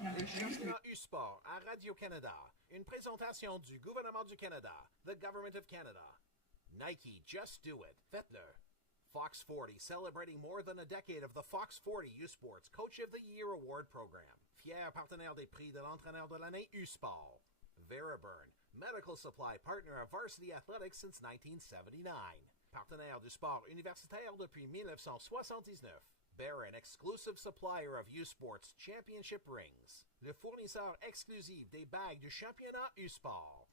Championnat U-Sport à Radio-Canada. Une présentation du gouvernement du Canada, the Government of Canada. Nike, just do it. Faites-le. Fox 40, celebrating more than a decade of the Fox 40 U-Sports Coach of the Year Award Program. Fier partenaire des prix de l'entraîneur de l'année U-Sport. Veriburn, medical supply partner of varsity athletics since 1979. Partenaire du sport universitaire depuis 1979. Barron, exclusive supplier of U-Sports Championship rings. Le fournisseur exclusif des bagues du championnat U-Sport.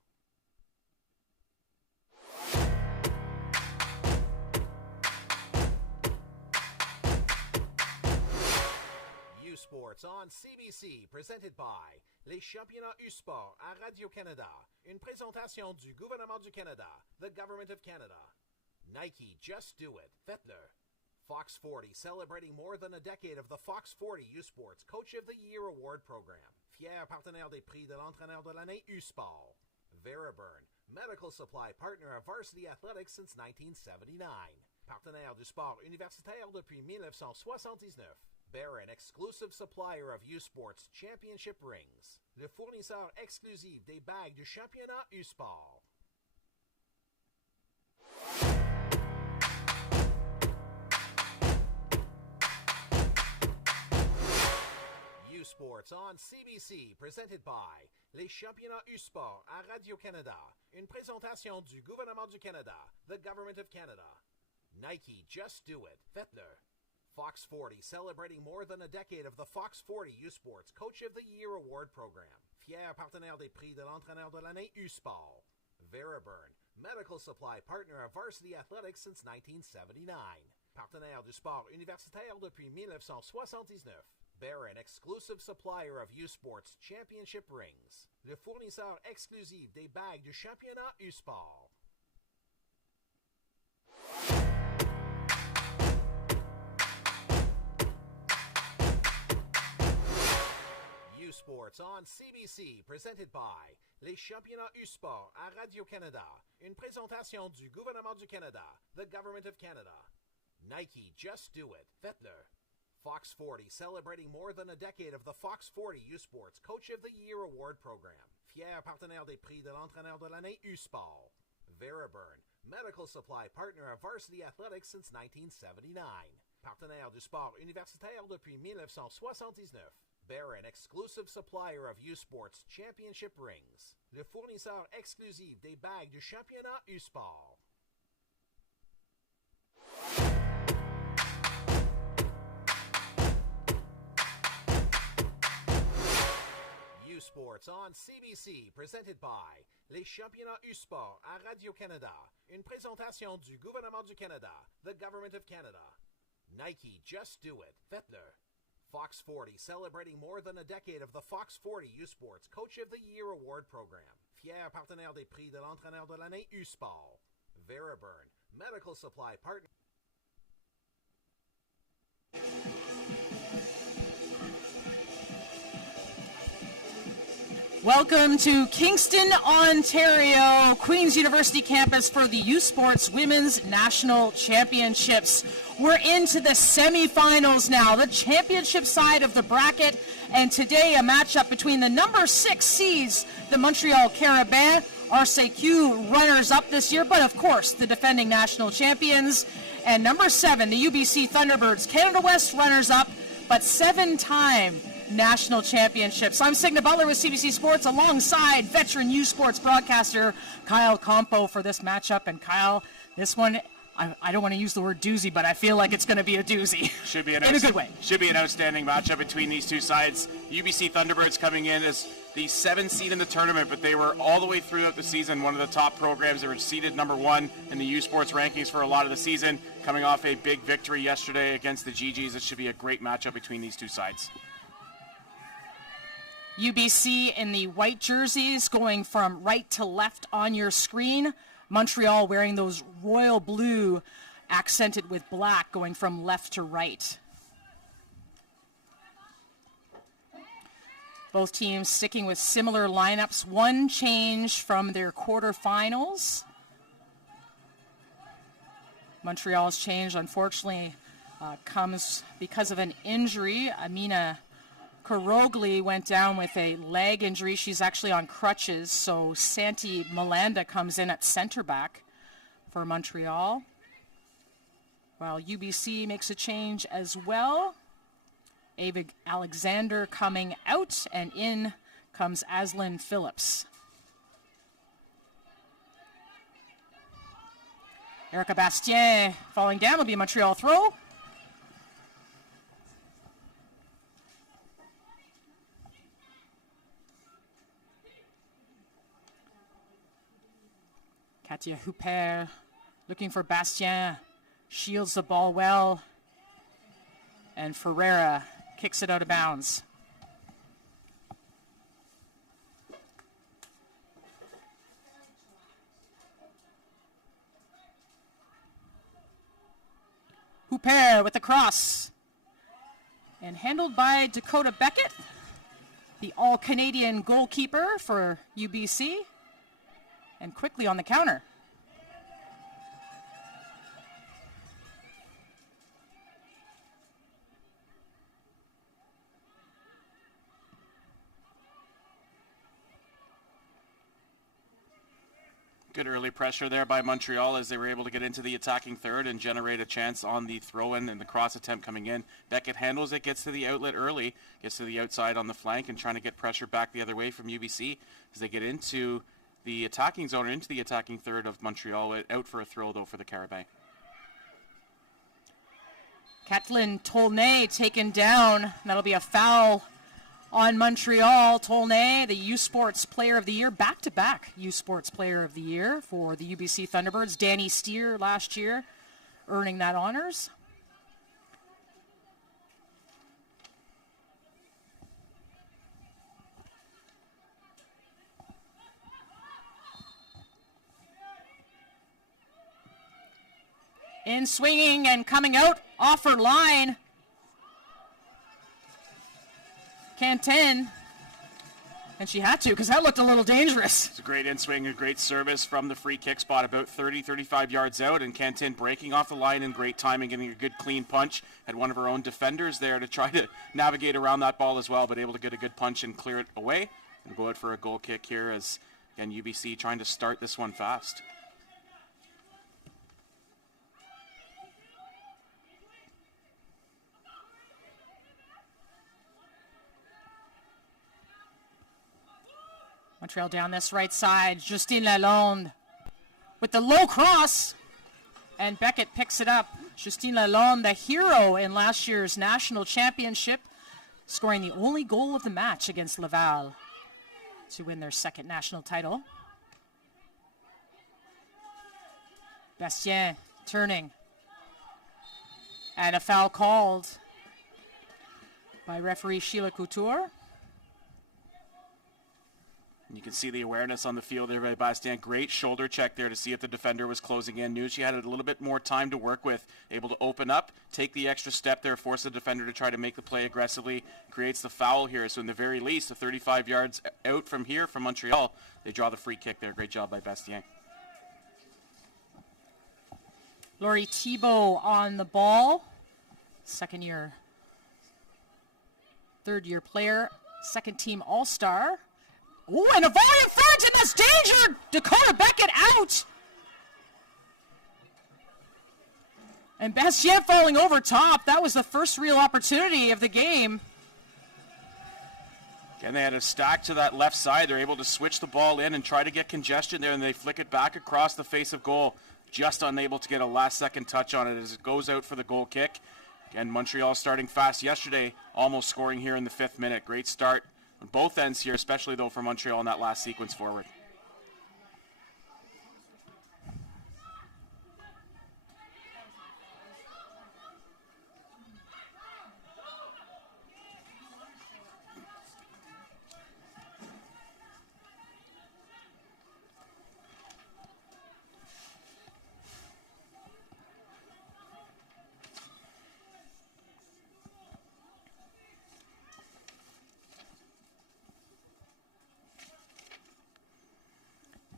U-Sports on CBC, presented by les championnats U-Sport à Radio-Canada. Une présentation du gouvernement du Canada, the Government of Canada. Nike, just do it. Faites-le. Fox 40, celebrating more than a decade of the Fox 40 U-Sports Coach of the Year Award Program. Fier partenaire des prix de l'entraîneur de l'année U-Sport. Veriburn, medical supply partner of varsity athletics since 1979. Partenaire du sport universitaire depuis 1979. Barron, exclusive supplier of U-Sports Championship rings. Le fournisseur exclusif des bagues du championnat U-Sport. U-Sports on CBC, presented by les championnats U-Sport à Radio-Canada. Une présentation du gouvernement du Canada, the Government of Canada. Nike, just do it. Faites-le. Fox 40, celebrating more than a decade of the Fox 40 U-Sports Coach of the Year Award Program. Fier partenaire des prix de l'entraîneur de l'année U-Sport. Veriburn, medical supply partner of varsity athletics since 1979. Partenaire du sport universitaire depuis 1979. Barron, exclusive supplier of U-Sports Championship rings. Le fournisseur exclusif des bagues du championnat U-Sport. U-Sports on CBC, presented by les championnats U-Sport à Radio-Canada. Une présentation du gouvernement du Canada, the Government of Canada. Nike, just do it. Faites-le. Fox 40, celebrating more than a decade of the Fox 40 U-Sports Coach of the Year Award Program. Fier partenaire des prix de l'entraîneur de l'année U-Sport. Veriburn, medical supply partner of varsity athletics since 1979. Partenaire du sport universitaire depuis 1979. Barron, exclusive supplier of U-Sports Championship rings. Le fournisseur exclusif des bagues du championnat U-Sport. U-Sports on CBC, presented by les championnats U-Sport à Radio-Canada. Une présentation du gouvernement du Canada, the Government of Canada. Nike, just do it. Faites-le. Fox 40, celebrating more than a decade of the Fox 40 U-Sports Coach of the Year Award Program. Fier partenaire des prix de l'entraîneur de l'année U-Sport. Veriburn, medical supply partner. Welcome to Kingston, Ontario, Queen's University campus for the U-Sports Women's National Championships. We're into the semifinals now, the championship side of the bracket, and today a matchup between the number 6 seeds, the Montreal Carabins, RCQ runners-up this year, but of course the defending national champions, and number 7, the UBC Thunderbirds, Canada West runners-up, but 7-time national championships. I'm Signa Butler with CBC Sports alongside veteran U-Sports broadcaster Kyle Compo for this matchup. And Kyle, this one, I don't want to use the word doozy, but I feel like it's going to be a doozy. Should be in a good way. Should be an outstanding matchup between these two sides. UBC Thunderbirds coming in as the 7th seed in the tournament, but they were all the way throughout the season one of the top programs. They were seeded number 1 in the U-Sports rankings for a lot of the season, coming off a big victory yesterday against the GGs. It should be a great matchup between these two sides. UBC in the white jerseys going from right to left on your screen. Montreal wearing those royal blue accented with black going from left to right. Both teams sticking with similar lineups. One change from their quarterfinals. Montreal's change, unfortunately, comes because of an injury. Amina Karogli went down with a leg injury. She's actually on crutches, so Santi Malanda comes in at center back for Montreal, while UBC makes a change as well. Ava Alexander coming out, and in comes Aslyn Phillips. Erica Bastien falling down will be a Montreal throw. Katia Huppert looking for Bastien, shields the ball well, and Ferreira kicks it out of bounds. Huppert with the cross, and handled by Dakota Beckett, the all-Canadian goalkeeper for UBC, and quickly on the counter. Good early pressure there by Montreal as they were able to get into the attacking third and generate a chance on the throw-in and the cross attempt coming in. Beckett handles it, gets to the outlet early, gets to the outside on the flank and trying to get pressure back the other way from UBC as they get into the attacking zone or into the attacking third of Montreal. Out for a throw, though, for the Carabins. Kathleen Tolnay taken down. That'll be a foul on Montreal. Tolnay, the U Sports Player of the Year, back-to-back U Sports Player of the Year for the UBC Thunderbirds. Danny Steer last year earning that honors. In swinging and coming out, off her line. Cantin. And she had to, because that looked a little dangerous. It's a great in-swing, a great service from the free kick spot about 30, 35 yards out. And Cantin breaking off the line in great timing, getting a good clean punch. Had one of her own defenders there to try to navigate around that ball as well, but able to get a good punch and clear it away. And go out for a goal kick here as, again, UBC trying to start this one fast. Montreal down this right side. Justine Lalonde with the low cross. And Beckett picks it up. Justine Lalonde, the hero in last year's national championship, scoring the only goal of the match against Laval to win their second national title. Bastien turning. And a foul called by referee Sheila Couture. You can see the awareness on the field there by Bastien. Great shoulder check there to see if the defender was closing in. Knew she had a little bit more time to work with. Able to open up, take the extra step there, force the defender to try to make the play aggressively. Creates the foul here. So in the very least, the 35 yards out from here from Montreal, they draw the free kick there. Great job by Bastien. Laurie Thibault on the ball. Third year player, second team All-Star. Oh, and a volley in front, and that's danger! Dakota Beckett out! And Bastien falling over top. That was the first real opportunity of the game. And they had a stack to that left side. They're able to switch the ball in and try to get congestion there, and they flick it back across the face of goal. Just unable to get a last-second touch on it as it goes out for the goal kick. Again, Montreal starting fast yesterday, almost scoring here in the 5th minute. Great start on both ends here, especially though for Montreal in that last sequence forward.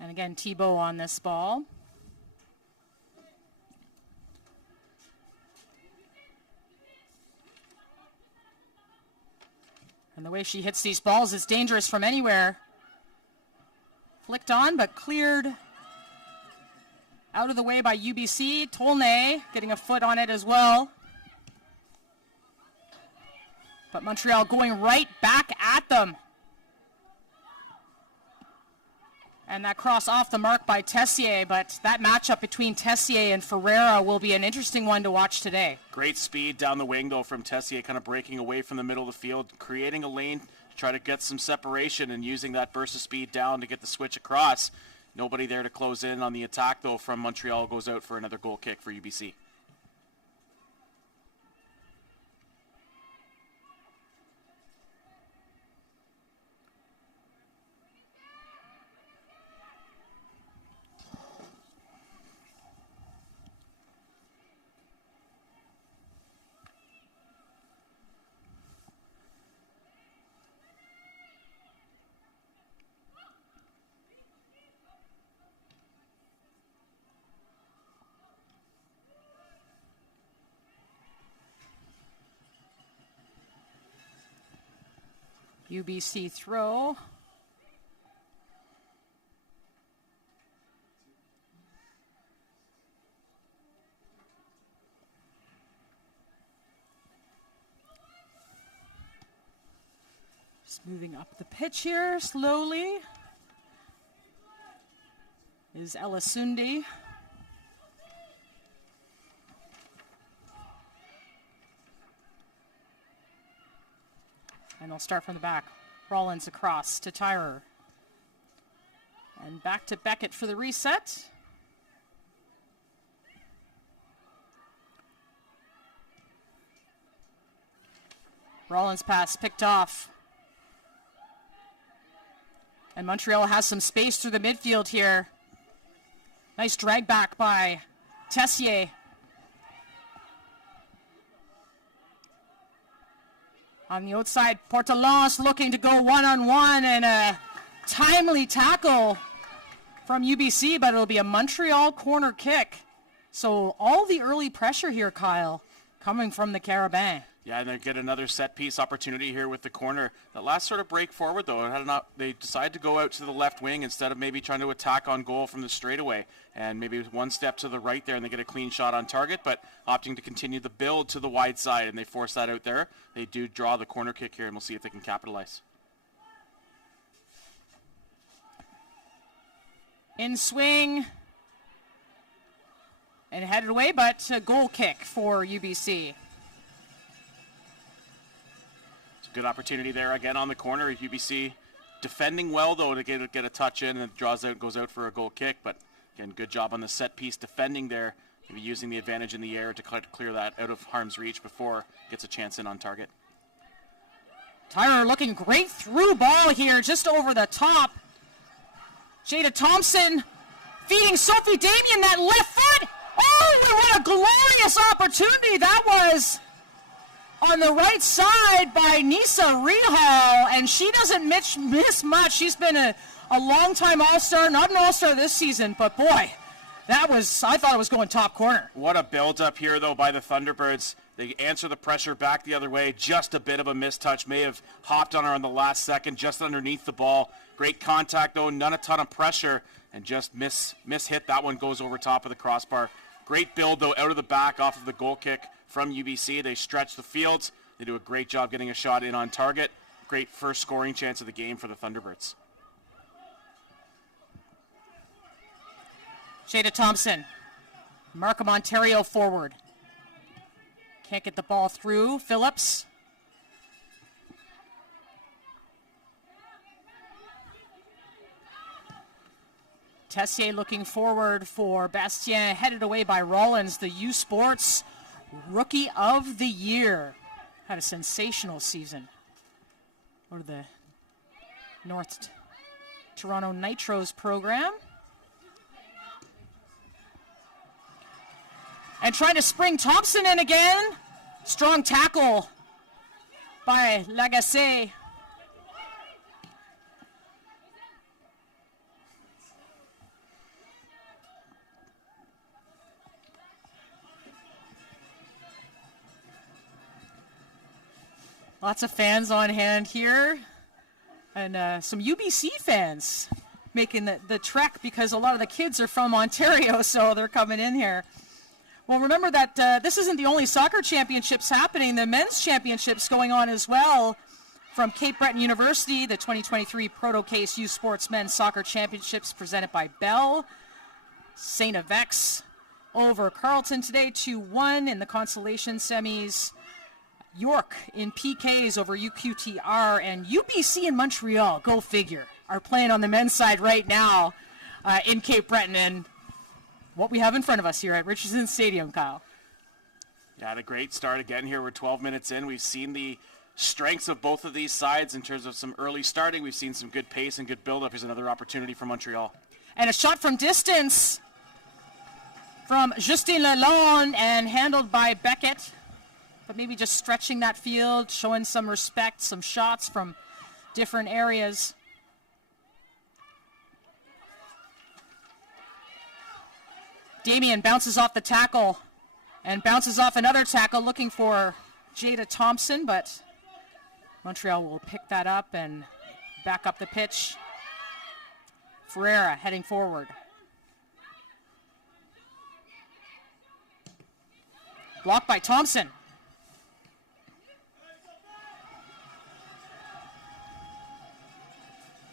And again, Thibault on this ball. And the way she hits these balls is dangerous from anywhere. Flicked on, but cleared out of the way by UBC. Tolnay getting a foot on it as well. But Montreal going right back at them. And that cross off the mark by Tessier, but that matchup between Tessier and Ferreira will be an interesting one to watch today. Great speed down the wing, though, from Tessier, kind of breaking away from the middle of the field, creating a lane to try to get some separation and using that burst of speed down to get the switch across. Nobody there to close in on the attack, though, from Montreal. Goes out for another goal kick for UBC. UBC throw. Just moving up the pitch here slowly is Elasundi. And they'll start from the back. Rollins across to Tyrer. And back to Beckett for the reset. Rollins pass picked off. And Montreal has some space through the midfield here. Nice drag back by Tessier. On the outside, Portalance looking to go one-on-one, and a timely tackle from UBC, but it'll be a Montreal corner kick. So all the early pressure here, Kyle, coming from the Carabins. Yeah, and they get another set-piece opportunity here with the corner. That last sort of break forward, though, they decide to go out to the left wing instead of maybe trying to attack on goal from the straightaway. And maybe one step to the right there, and they get a clean shot on target, but opting to continue the build to the wide side, and they force that out there. They do draw the corner kick here, and we'll see if they can capitalize. In swing. And headed away, but a goal kick for UBC. Good opportunity there again on the corner. UBC defending well, though, to get a touch in, and goes out for a goal kick. But again, good job on the set piece defending there. Maybe using the advantage in the air to clear that out of harm's reach before gets a chance in on target. Tyrer looking great through ball here, just over the top. Jada Thompson feeding Sophie Damien that left foot. Oh, what a glorious opportunity that was. On the right side by Nisa Rehal, and she doesn't miss much. She's been a long-time All-Star, not an All-Star this season, but boy, I thought it was going top corner. What a build-up here, though, by the Thunderbirds. They answer the pressure back the other way. Just a bit of a mistouch. May have hopped on her in the last second, just underneath the ball. Great contact, though, not a ton of pressure, and just miss-hit. That one goes over top of the crossbar. Great build, though, out of the back off of the goal kick from UBC. They stretch the fields. They do a great job getting a shot in on target. Great first scoring chance of the game for the Thunderbirds. Jada Thompson. Markham, Ontario forward. Can't get the ball through. Phillips. Tessier looking forward for Bastien, headed away by Rollins, the U Sports Rookie of the Year. Had a sensational season. Or the North Toronto Nitros program. And trying to spring Thompson in again. Strong tackle by Lagacé. Lots of fans on hand here, and some UBC fans making the trek because a lot of the kids are from Ontario, so they're coming in here. Well, remember that this isn't the only soccer championships happening. The men's championships going on as well from Cape Breton University, the 2023 Proto Case U Sports Men's Soccer Championships presented by Bell. St. Avex over Carleton today, 2-1 in the consolation semis. York in PKs over UQTR, and UBC in Montreal, go figure, are playing on the men's side right now in Cape Breton. And what we have in front of us here at Richardson Stadium, Kyle. Yeah, a great start again here. We're 12 minutes in. We've seen the strengths of both of these sides in terms of some early starting. We've seen some good pace and good build-up. Here's another opportunity for Montreal. And a shot from distance from Justin Lalonde and handled by Beckett. But maybe just stretching that field, showing some respect, some shots from different areas. Damien bounces off the tackle and bounces off another tackle looking for Jada Thompson, but Montreal will pick that up and back up the pitch. Ferreira heading forward. Blocked by Thompson.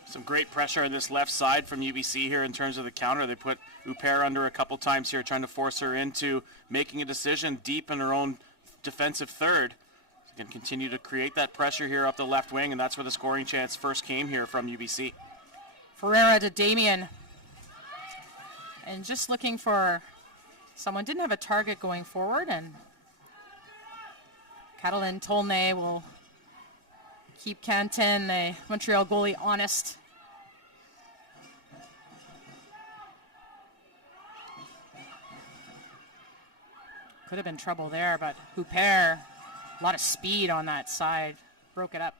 Some great pressure on this left side from UBC here in terms of the counter. They put Huppert under a couple times here, trying to force her into making a decision deep in her own defensive third. She can continue to create that pressure here up the left wing, and that's where the scoring chance first came here from UBC. Ferreira to Damien. And just looking for someone. Didn't have a target going forward, and Catalin Tolnay will keep Cantin, the Montreal goalie, honest. Could have been trouble there, but Huppert, a lot of speed on that side, broke it up.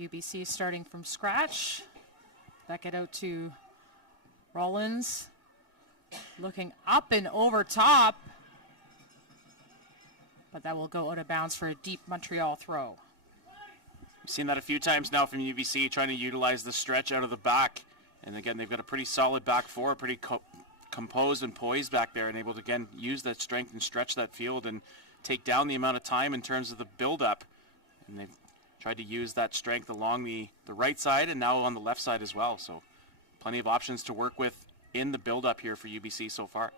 UBC starting from scratch. Back it out to Rollins. Looking up and over top. But that will go out of bounds for a deep Montreal throw. We've seen that a few times now from UBC, trying to utilize the stretch out of the back. And again, they've got a pretty solid back four, pretty composed and poised back there, and able to, again, use that strength and stretch that field and take down the amount of time in terms of the build-up. And they've tried to use that strength along the right side and now on the left side as well. So plenty of options to work with in the build-up here for UBC so far.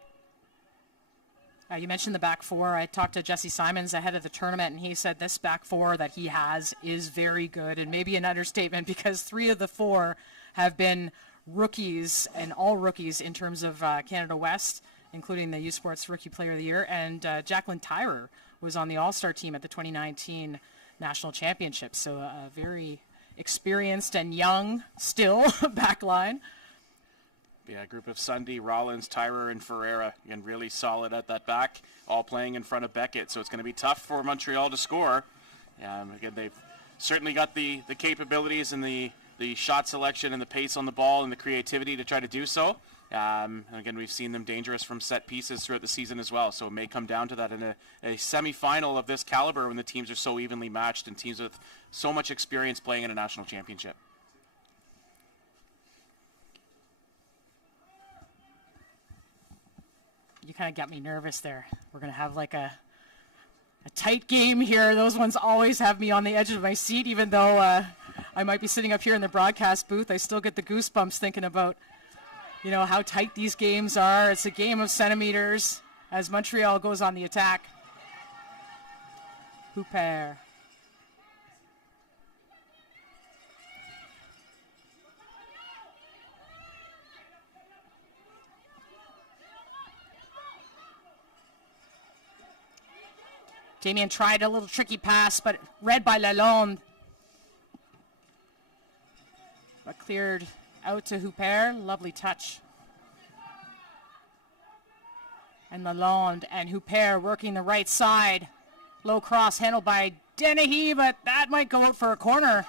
You mentioned the back four. I talked to Jesse Simons ahead of the tournament, and he said this back four that he has is very good, and maybe an understatement because 3 of the 4 have been rookies, and all rookies in terms of Canada West, including the U Sports Rookie Player of the Year. And Jacqueline Tyrer was on the All-Star team at the 2019 National Championship. So a very experienced and young still back line. Yeah, a group of Sunday, Rollins, Tyrer, and Ferreira. Again, really solid at that back, all playing in front of Beckett. So it's going to be tough for Montreal to score. Again, they've certainly got the capabilities and the shot selection and the pace on the ball and the creativity to try to do so. And again, we've seen them dangerous from set pieces throughout the season as well. So it may come down to that in a semifinal of this caliber when the teams are so evenly matched and teams with so much experience playing in a national championship. You kind of got me nervous there. We're going to have like a tight game here. Those ones always have me on the edge of my seat, even though I might be sitting up here in the broadcast booth. I still get the goosebumps thinking about how tight these games are. It's a game of centimeters as Montreal goes on the attack. Huppert. Damien tried a little tricky pass, but read by Lalonde. but cleared out to Huppert. Lovely touch. And Lalonde and Huppert working the right side. Low cross handled by Dennehy, but that might go out for a corner.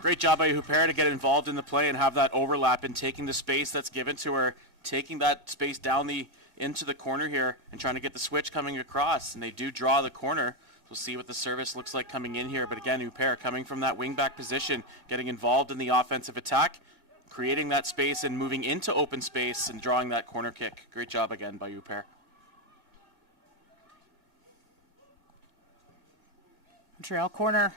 Great job by Huppert to get involved in the play and have that overlap and taking the space that's given to her, taking that space down into the corner here and trying to get the switch coming across. And they do draw the corner. We'll see what the service looks like coming in here. But again, Huppert coming from that wing-back position, getting involved in the offensive attack, creating that space and moving into open space and drawing that corner kick. Great job again by Huppert. Montreal corner.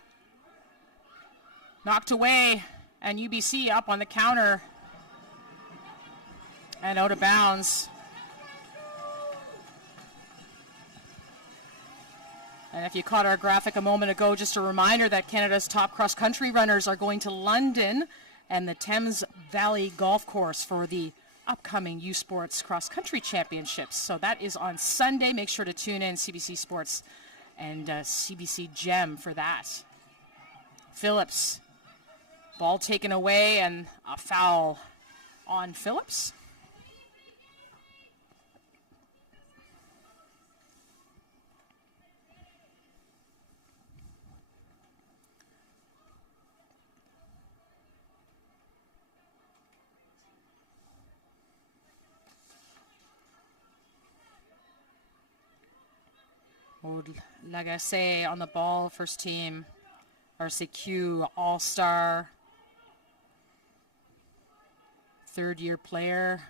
Knocked away, and UBC up on the counter. And out of bounds. And if you caught our graphic a moment ago, just a reminder that Canada's top cross-country runners are going to London and the Thames Valley Golf Course for the upcoming U Sports Cross Country Championships. So that is on Sunday. Make sure to tune in CBC Sports and CBC Gem for that. Phillips. Ball taken away and a foul on Phillips. Lagacé on the ball, first team RCQ All-Star. Third-year player,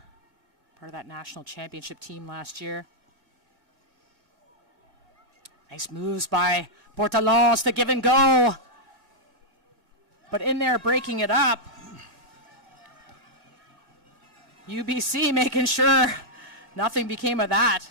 part of that national championship team last year. Nice moves by Portalons to give and go. But in there breaking it up. UBC making sure nothing became of that.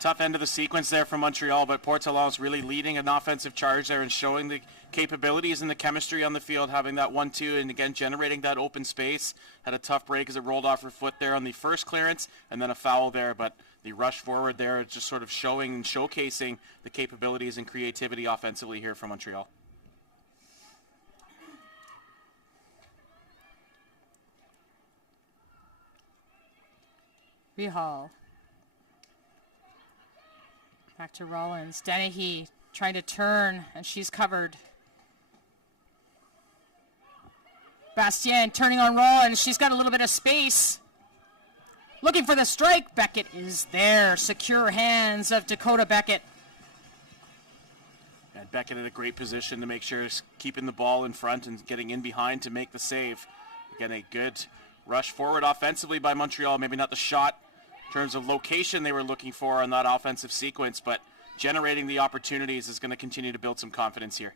Tough end of the sequence there from Montreal, but Portalons really leading an offensive charge there and showing the capabilities and the chemistry on the field, having that 1-2 and again generating that open space. Had a tough break as it rolled off her foot there on the first clearance and then a foul there, but the rush forward there just sort of showing and showcasing the capabilities and creativity offensively here from Montreal. Rehal. Back to Rollins. Dennehy trying to turn, and she's covered. Bastien turning on Rollins. She's got a little bit of space. Looking for the strike. Beckett is there. Secure hands of Dakota Beckett. And Beckett in a great position to make sure he's keeping the ball in front and getting in behind to make the save. Again, a good rush forward offensively by Montreal. Maybe not the shot in terms of location they were looking for on that offensive sequence, but generating the opportunities is going to continue to build some confidence here.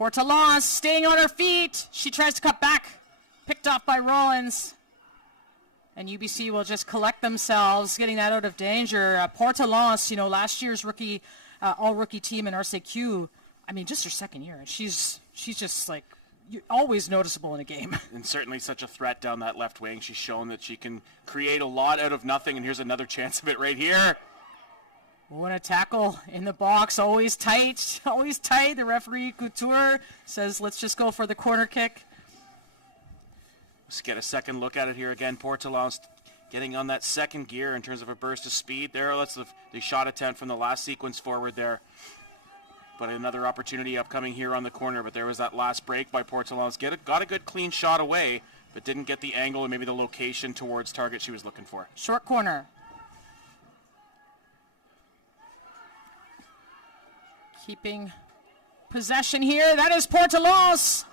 Portalons staying on her feet. She tries to cut back. Picked off by Rollins. And UBC will just collect themselves, getting that out of danger. Portalons, last year's all-rookie team in RCQ, just her second year. She's just like always noticeable in a game. And certainly such a threat down that left wing. She's shown that she can create a lot out of nothing, and here's another chance of it right here. What a tackle in the box, always tight, always tight. The referee, Couture, says let's just go for the corner kick. Let's get a second look at it here again. Portalons getting on that second gear in terms of a burst of speed there. That's the shot attempt from the last sequence forward there. But another opportunity upcoming here on the corner. But there was that last break by Portalons. Got a good clean shot away, but didn't get the angle and maybe the location towards target she was looking for. Short corner. Keeping possession here. That is Portalons.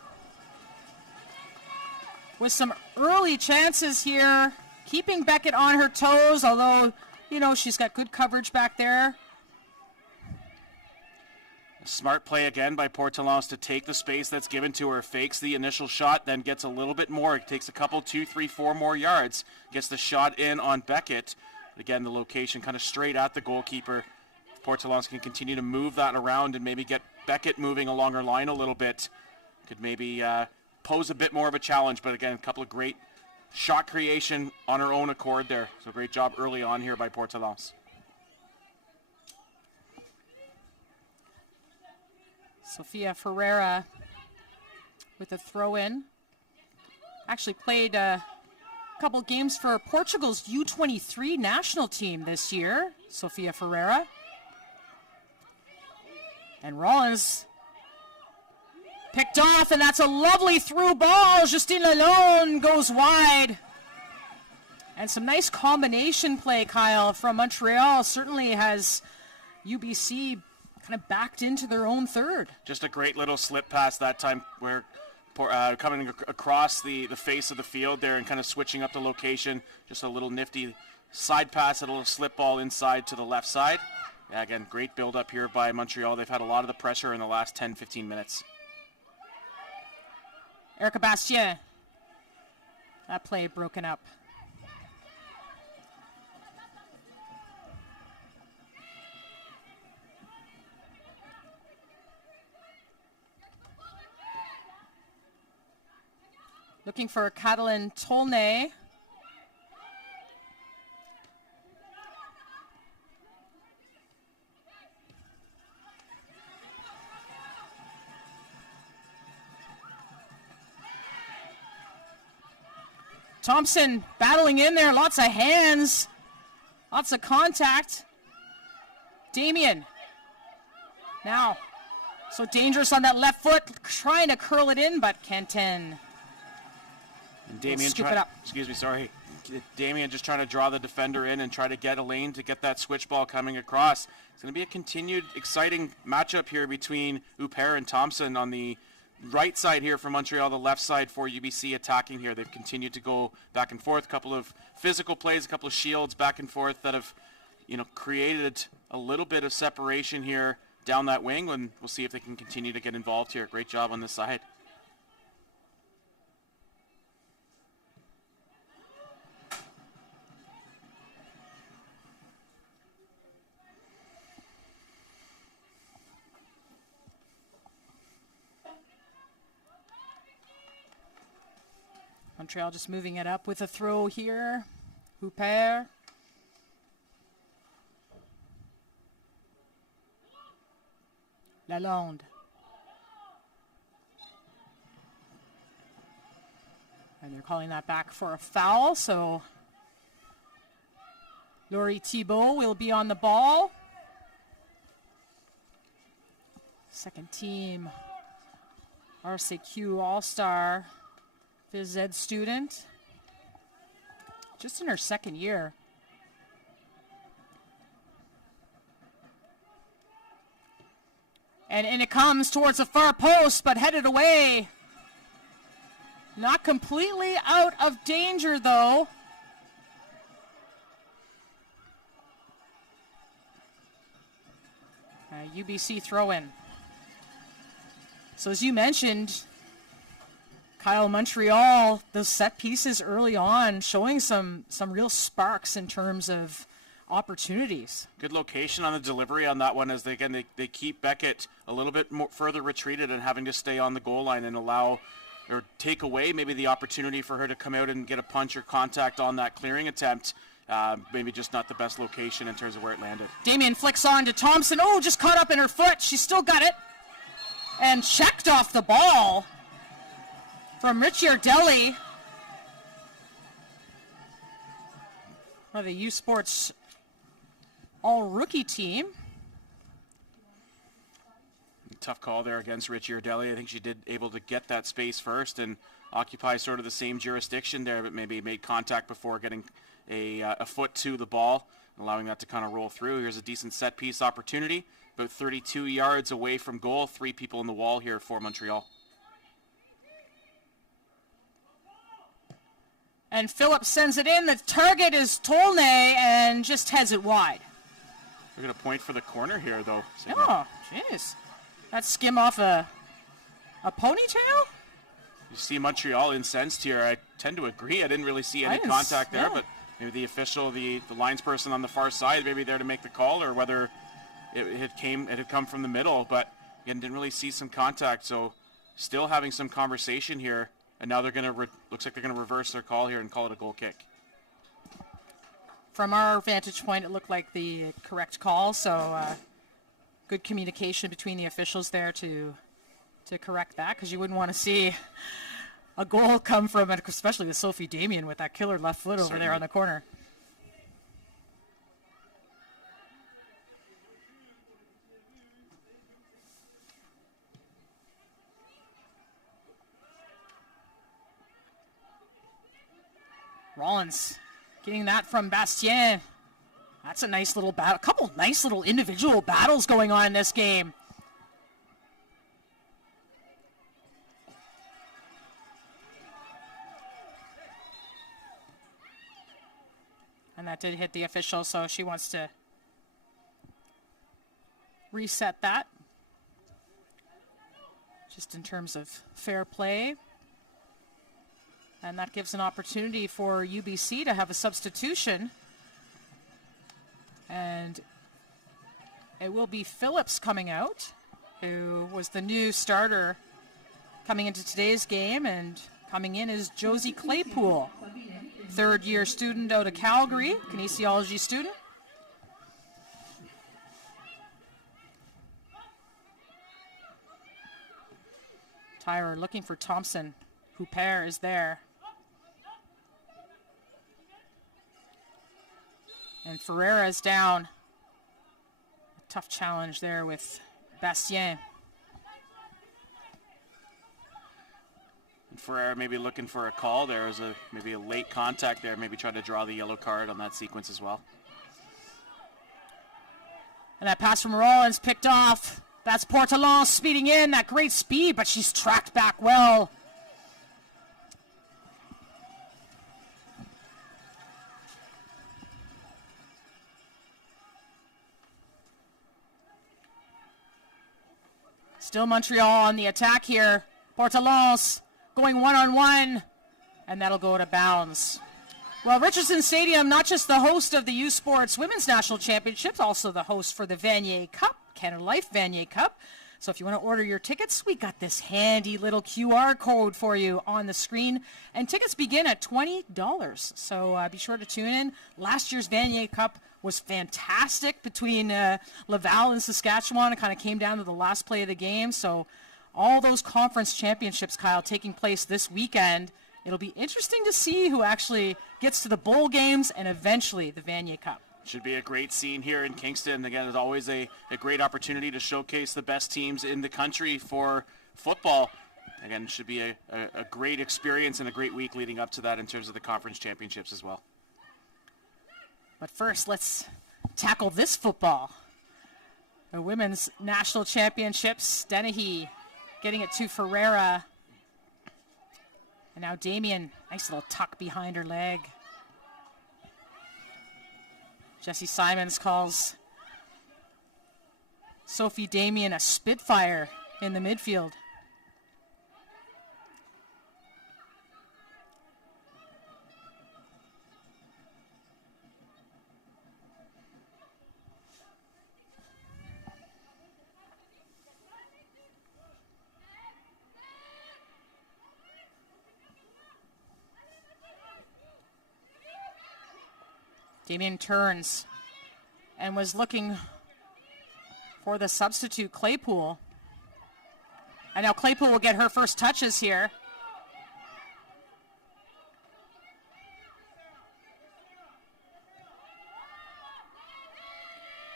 With some early chances here. Keeping Beckett on her toes, although, she's got good coverage back there. Smart play again by Portalons to take the space that's given to her, fakes the initial shot, then gets a little bit more. It takes a couple, 2, 3, 4 more yards, gets the shot in on Beckett. Again, the location kind of straight at the goalkeeper. Port Talons can continue to move that around and maybe get Beckett moving along her line a little bit. Could maybe pose a bit more of a challenge, but again, a couple of great shot creation on her own accord there. So great job early on here by Port Talons. Sofia Ferreira with a throw-in. Actually played a couple games for Portugal's U23 national team this year, Sofia Ferreira. And Rollins picked off, and that's a lovely through ball. Justine Lalonde goes wide. And some nice combination play, Kyle, from Montreal. Certainly has UBC kind of backed into their own third. Just a great little slip pass that time where coming across the face of the field there and kind of switching up the location. Just a little nifty side pass, a little slip ball inside to the left side. Yeah, again, great build up here by Montreal. They've had a lot of the pressure in the last 10-15 minutes. Erica Bastien. That play broken up. Looking for Catalin Tolnay. Thompson battling in there, lots of hands, lots of contact. Damien. Now, so dangerous on that left foot, trying to curl it in, but Kenton. And Damien Damien just trying to draw the defender in and try to get a lane to get that switch ball coming across. It's going to be a continued exciting matchup here between Huppert and Thompson on the right side here for Montreal, the left side for UBC attacking here. They've continued to go back and forth, a couple of physical plays, a couple of shields back and forth that have, created a little bit of separation here down that wing, and we'll see if they can continue to get involved here. Great job on this side. Montreal just moving it up with a throw here. Huppert. Lalonde. And they're calling that back for a foul, so Laurie Thibault will be on the ball. Second team RCQ All-Star phys ed student. Just in her second year. And it comes towards the far post, but headed away. Not completely out of danger, though. UBC throw-in. So as you mentioned, Kyle, Montreal, those set pieces early on showing some real sparks in terms of opportunities. Good location on the delivery on that one as they keep Beckett a little bit more further retreated and having to stay on the goal line and allow or take away maybe the opportunity for her to come out and get a punch or contact on that clearing attempt. Maybe just not the best location in terms of where it landed. Damien flicks on to Thompson. Oh, just caught up in her foot. She's still got it. And checked off the ball from Ricciardelli. Of the U Sports all-rookie team. Tough call there against Ricciardelli. I think she did able to get that space first and occupy sort of the same jurisdiction there, but maybe made contact before getting a foot to the ball, allowing that to kind of roll through. Here's a decent set piece opportunity, about 32 yards away from goal. 3 people in the wall here for Montreal. And Phillips sends it in. The target is Tolnay and just heads it wide. We're going to point for the corner here, though. Oh, jeez. That skim off a ponytail? You see Montreal incensed here. I tend to agree. I didn't really see any contact there, but maybe the official, the linesperson on the far side, maybe there to make the call, or whether it had come from the middle, but again, didn't really see some contact. So still having some conversation here, and now they're going to, looks like they're going to reverse their call here and call it a goal kick. From our vantage point, it looked like the correct call, so good communication between the officials there to correct that, because you wouldn't want to see a goal come from it, especially with Sophie Damien with that killer left foot over there on the corner. Rollins getting that from Bastien. That's a nice little battle. A couple nice little individual battles going on in this game. And that did hit the official, so she wants to reset that. Just in terms of fair play. And that gives an opportunity for UBC to have a substitution. And it will be Phillips coming out, who was the new starter coming into today's game. And coming in is Josie Claypool, third-year student out of Calgary, kinesiology student. Tyler looking for Thompson. Huppert is there. And Ferreira's down. A tough challenge there with Bastien. And Ferreira maybe looking for a call. There was maybe a late contact there, maybe trying to draw the yellow card on that sequence as well. And that pass from Rollins picked off. That's Portalon speeding in. That great speed, but she's tracked back well. Still Montreal on the attack here. Portalons going one-on-one, and that'll go to bounds. Well, Richardson Stadium, not just the host of the U Sports Women's National Championships, also the host for the Vanier Cup, Canada Life Vanier Cup. So if you want to order your tickets, we got this handy little QR code for you on the screen. And tickets begin at $20. So be sure to tune in. Last year's Vanier Cup was fantastic between Laval and Saskatchewan. It kind of came down to the last play of the game. So all those conference championships, Kyle, taking place this weekend. It'll be interesting to see who actually gets to the bowl games and eventually the Vanier Cup. Should be a great scene here in Kingston. Again, it's always a great opportunity to showcase the best teams in the country for football. Again, it should be a great experience and a great week leading up to that in terms of the conference championships as well. But first, let's tackle this football. The Women's National Championships, Dennehy getting it to Ferreira. And now Damien, nice little tuck behind her leg. Jesse Simons calls Sophie Damien a Spitfire in the midfield. Damien turns and was looking for the substitute, Claypool. And now Claypool will get her first touches here.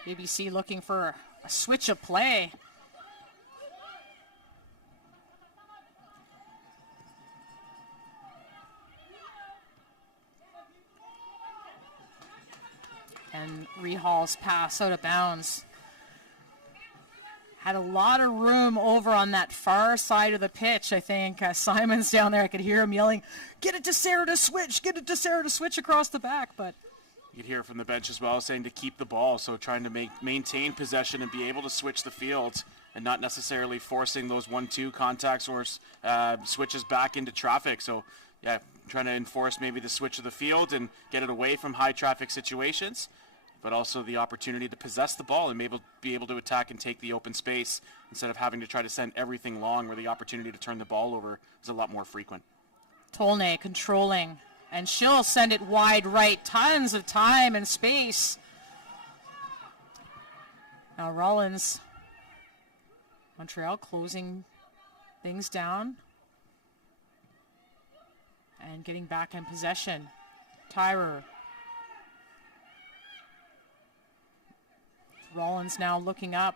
UBC looking for a switch of play. And Rehall's pass out of bounds. Had a lot of room over on that far side of the pitch, I think. Simon's down there. I could hear him yelling, get it to Sarah to switch, get it to Sarah to switch across the back. But you could hear from the bench as well saying to keep the ball, so trying to maintain possession and be able to switch the field and not necessarily forcing those 1-2 contacts or switches back into traffic. So, yeah, trying to enforce maybe the switch of the field and get it away from high traffic situations. but also the opportunity to possess the ball and be able to attack and take the open space instead of having to try to send everything long, where the opportunity to turn the ball over is a lot more frequent. Tolne controlling, and she'll send it wide right. Tons of time and space. Now Rollins, Montreal closing things down and getting back in possession. Tyrer. Rollins now looking up.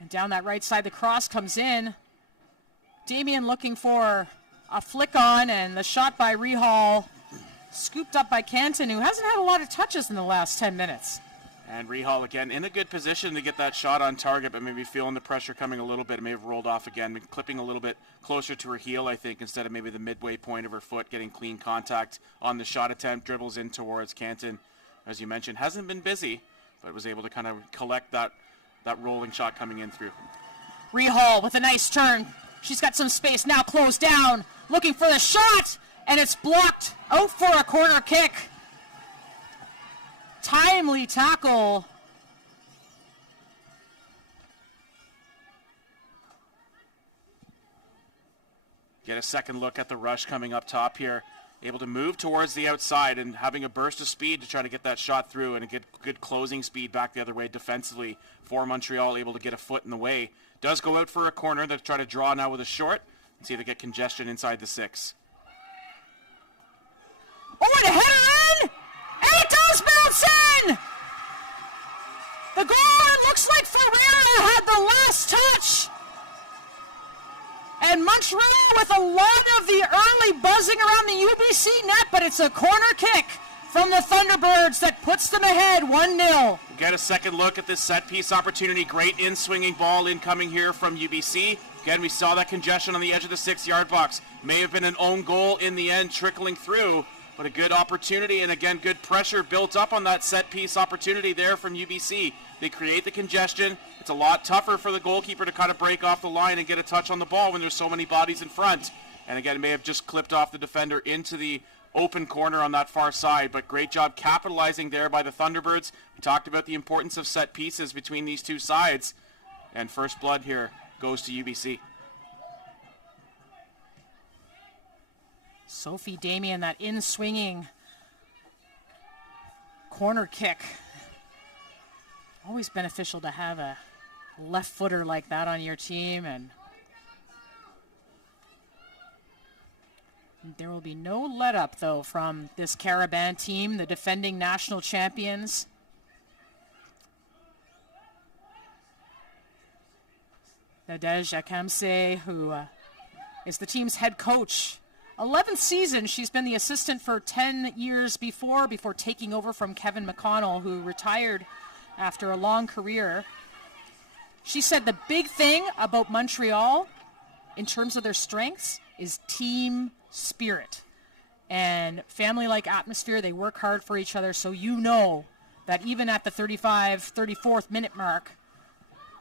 And down that right side, the cross comes in. Damien looking for a flick on, and the shot by Rehal scooped up by Canton, who hasn't had a lot of touches in the last 10 minutes. And Rehal again in a good position to get that shot on target, but maybe feeling the pressure coming a little bit. It may have rolled off again, been clipping a little bit closer to her heel, I think, instead of maybe the midway point of her foot, getting clean contact on the shot attempt. Dribbles in towards Canton. As you mentioned, hasn't been busy, but was able to kind of collect that rolling shot coming in through. Rehal with a nice turn. She's got some space now, closed down, looking for the shot, and it's blocked out for a corner kick. Timely tackle. Get a second look at the rush coming up top here. Able to move towards the outside and having a burst of speed to try to get that shot through, and a good closing speed back the other way defensively for Montreal, able to get a foot in the way. Does go out for a corner to try to draw now with a short and see if they get congestion inside the 6. Oh, and a header in! And it does bounce in! The goal, it looks like Ferreira had the last touch. And Montreal with a lot of the early buzzing around the UBC net, but it's a corner kick from the Thunderbirds that puts them ahead 1-0. Get a second look at this set-piece opportunity. Great in-swinging ball incoming here from UBC. Again, we saw that congestion on the edge of the 6-yard box. May have been an own goal in the end, trickling through, but a good opportunity, and again, good pressure built up on that set-piece opportunity there from UBC. They create the congestion. It's a lot tougher for the goalkeeper to kind of break off the line and get a touch on the ball when there's so many bodies in front. And again, it may have just clipped off the defender into the open corner on that far side, but great job capitalizing there by the Thunderbirds. We talked about the importance of set pieces between these two sides, and first blood here goes to UBC. Sophie Damien, that in-swinging corner kick. Always beneficial to have a left footer like that on your team, and there will be no let up though from this Carabin team, the defending national champions. Nadege Akamse, who is the team's head coach. 11th season, she's been the assistant for 10 years before taking over from Kevin McConnell, who retired after a long career. She said the big thing about Montreal in terms of their strengths is team spirit and family-like atmosphere. They work hard for each other, so you know that even at the 34th minute mark,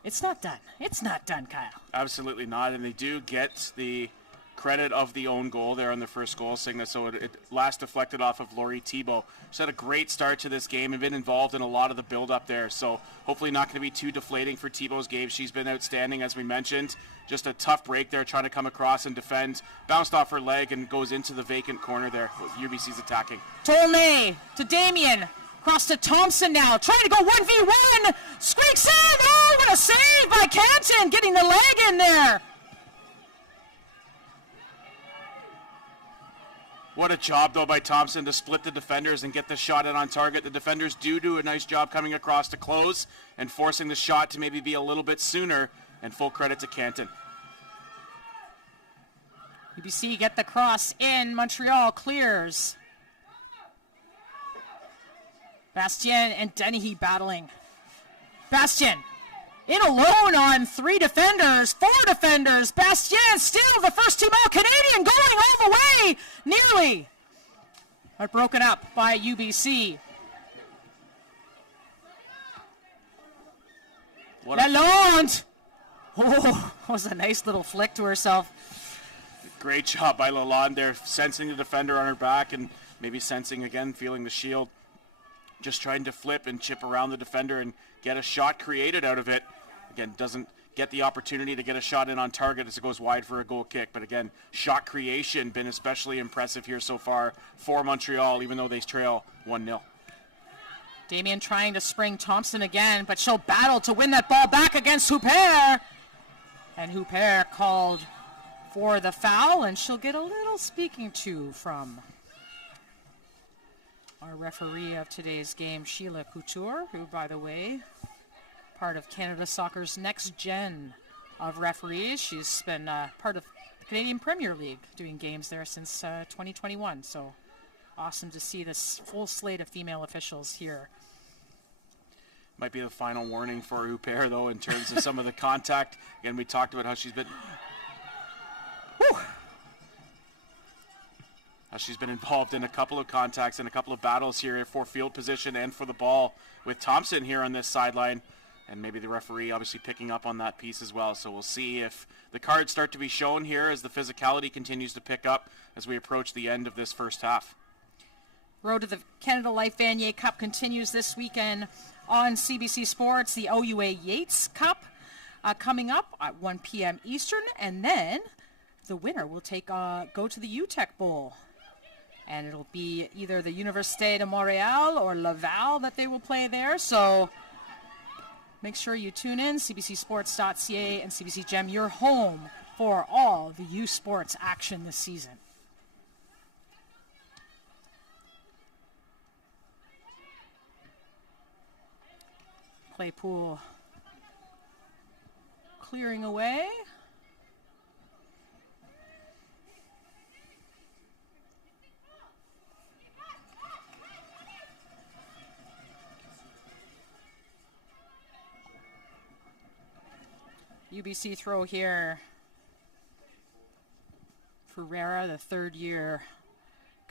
it's not done. It's not done, Kyle. Absolutely not, and they do get the credit of the own goal there on the first goal, Signa. So it last deflected off of Laurie Thibault. She's had a great start to this game and been involved in a lot of the build-up there. So hopefully not going to be too deflating for Thibault's game. She's been outstanding, as we mentioned. Just a tough break there, trying to come across and defend. Bounced off her leg and goes into the vacant corner there. UBC's attacking. Tolne to Damien. Cross to Thompson now. Trying to go 1v1. Squeaks in. Oh, what a save by Canton. Getting the leg in there. What a job, though, by Thompson to split the defenders and get the shot in on target. The defenders do a nice job coming across to close and forcing the shot to maybe be a little bit sooner, and full credit to Canton. UBC get the cross in. Montreal clears. Bastien and Dennehy battling. Bastien in alone on 4 defenders. Bastien still the first team All-Canadian, going all the way. Nearly. But broken up by UBC. Lalonde. Oh, was a nice little flick to herself. Great job by Lalonde there, sensing the defender on her back and maybe sensing again, feeling the shield, just trying to flip and chip around the defender and get a shot created out of it. Again, doesn't get the opportunity to get a shot in on target as it goes wide for a goal kick. But again, shot creation been especially impressive here so far for Montreal, even though they trail 1-0. Damien trying to spring Thompson again, but she'll battle to win that ball back against Huppert. And Huppert called for the foul, and she'll get a little speaking to from our referee of today's game, Sheila Couture, who, by the way, part of Canada Soccer's next gen of referees. She's been part of the Canadian Premier League, doing games there since 2021. So awesome to see this full slate of female officials here. Might be the final warning for Huppert, though, in terms of some of the contact. Again, we talked about how she's been involved in a couple of contacts and a couple of battles here for field position and for the ball with Thompson here on this sideline. And maybe the referee obviously picking up on that piece as well. So we'll see if the cards start to be shown here as the physicality continues to pick up as we approach the end of this first half. Road to the Canada Life Vanier Cup continues this weekend on CBC Sports. The OUA Yates Cup coming up at 1 p.m. Eastern. And then the winner will go to the UTEC Bowl. And it'll be either the Université de Montréal or Laval that they will play there. So make sure you tune in, CBCSports.ca and CBC Gem, your home for all the U Sports action this season. Claypool clearing away. UBC throw here. Ferreira, the third-year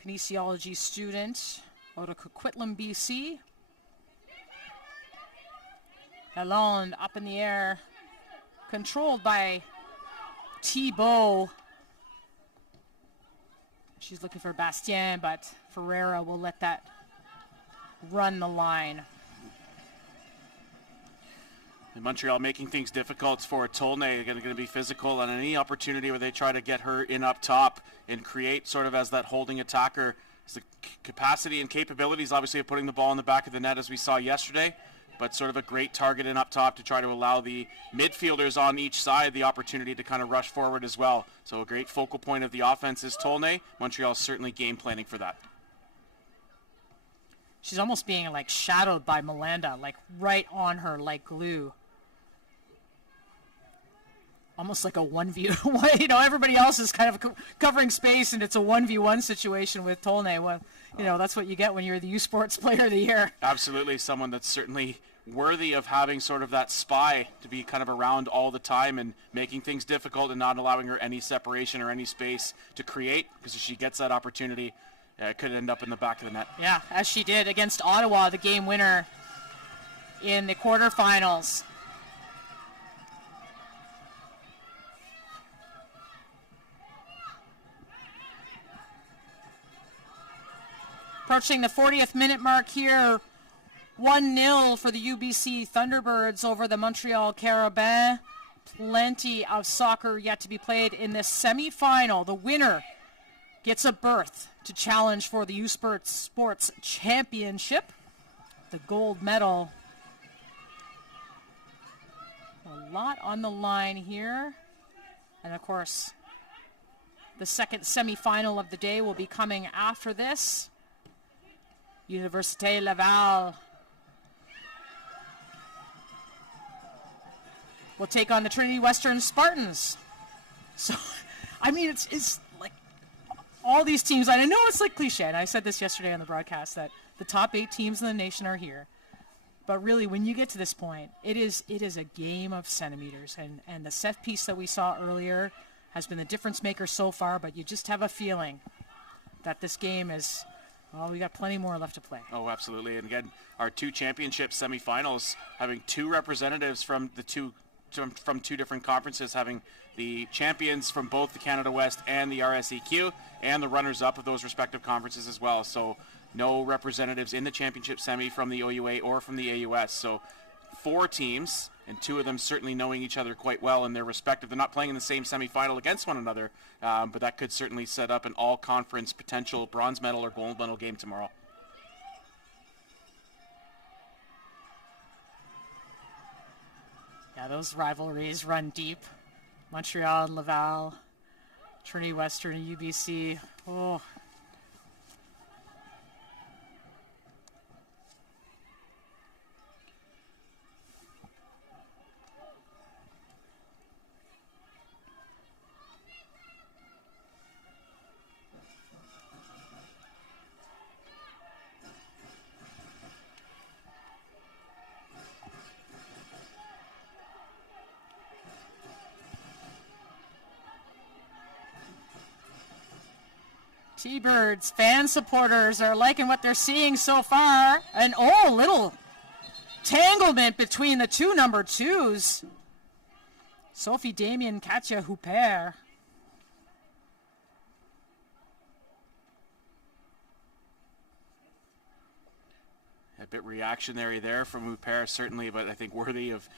kinesiology student out of Coquitlam, BC. Lalonde up in the air, controlled by Thibault. She's looking for Bastien, but Ferreira will let that run the line. And Montreal making things difficult for Tolnay. Going to be physical on any opportunity where they try to get her in up top and create sort of as that holding attacker. It's the capacity and capabilities, obviously, of putting the ball in the back of the net as we saw yesterday, but sort of a great target in up top to try to allow the midfielders on each side the opportunity to kind of rush forward as well. So a great focal point of the offense is Tolnay. Montreal's certainly game planning for that. She's almost being like shadowed by Melanda, like right on her like glue. Almost like a 1v1, everybody else is kind of covering space, and it's a 1v1 situation with Tolnay. Well, that's what you get when you're the U Sports Player of the Year. Absolutely, someone that's certainly worthy of having sort of that spy to be kind of around all the time and making things difficult and not allowing her any separation or any space to create, because if she gets that opportunity, it could end up in the back of the net. Yeah, as she did against Ottawa, the game winner in the quarterfinals. Approaching the 40th minute mark here, 1-0 for the UBC Thunderbirds over the Montreal Carabins. Plenty of soccer yet to be played in this semifinal. The winner gets a berth to challenge for the U Sports Championship. The gold medal. A lot on the line here. And of course, the second semifinal of the day will be coming after this. Université Laval will take on the Trinity Western Spartans. So, I mean, it's like all these teams, and I know it's like cliche, and I said this yesterday on the broadcast, that the top 8 teams in the nation are here. But really, when you get to this point, it is a game of centimeters. And the set piece that we saw earlier has been the difference maker so far, but you just have a feeling that this game is... Well, we got plenty more left to play. Oh, absolutely. And again, our 2 championship semifinals having 2 representatives from the 2 from two different conferences, having the champions from both the Canada West and the RSEQ, and the runners-up of those respective conferences as well. So no representatives in the championship semi from the OUA or from the AUS. So 4 teams, and 2 of them certainly knowing each other quite well in their respective. They're not playing in the same semifinal against one another, but that could certainly set up an all-conference potential bronze medal or gold medal game tomorrow. Yeah, those rivalries run deep. Montreal and Laval, Trinity Western and UBC. Oh. T-Birds, fan supporters are liking what they're seeing so far. And little tanglement between the 2 number 2s. Sophie Damien, Katya Huppert. A bit reactionary there from Huppert, certainly, but I think worthy of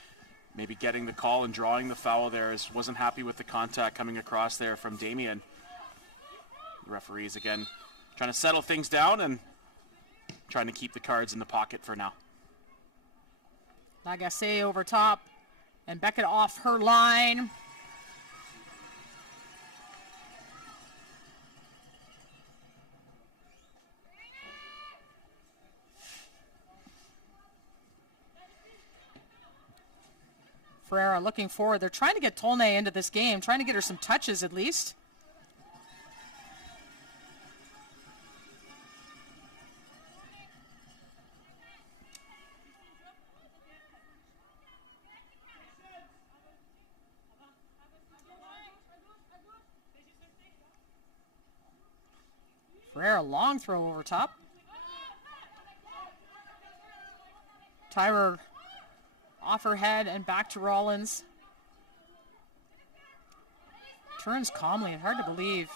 maybe getting the call and drawing the foul there. Wasn't happy with the contact coming across there from Damien. The referees, again, trying to settle things down and trying to keep the cards in the pocket for now. Lagacé over top, and Beckett off her line. Ferreira looking forward. They're trying to get Tolnay into this game, trying to get her some touches at least. Ferreira, long throw over top. Tyrer off her head and back to Rollins. Turns calmly, hard to believe.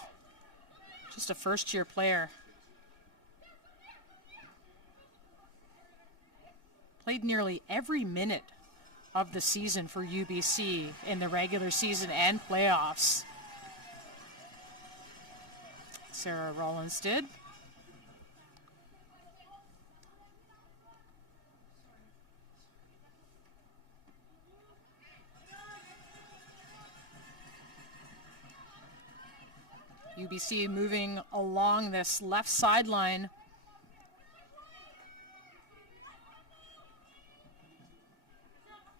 Just a first-year player. Played nearly every minute of the season for UBC in the regular season and playoffs. Sarah Rollins did. UBC moving along this left sideline.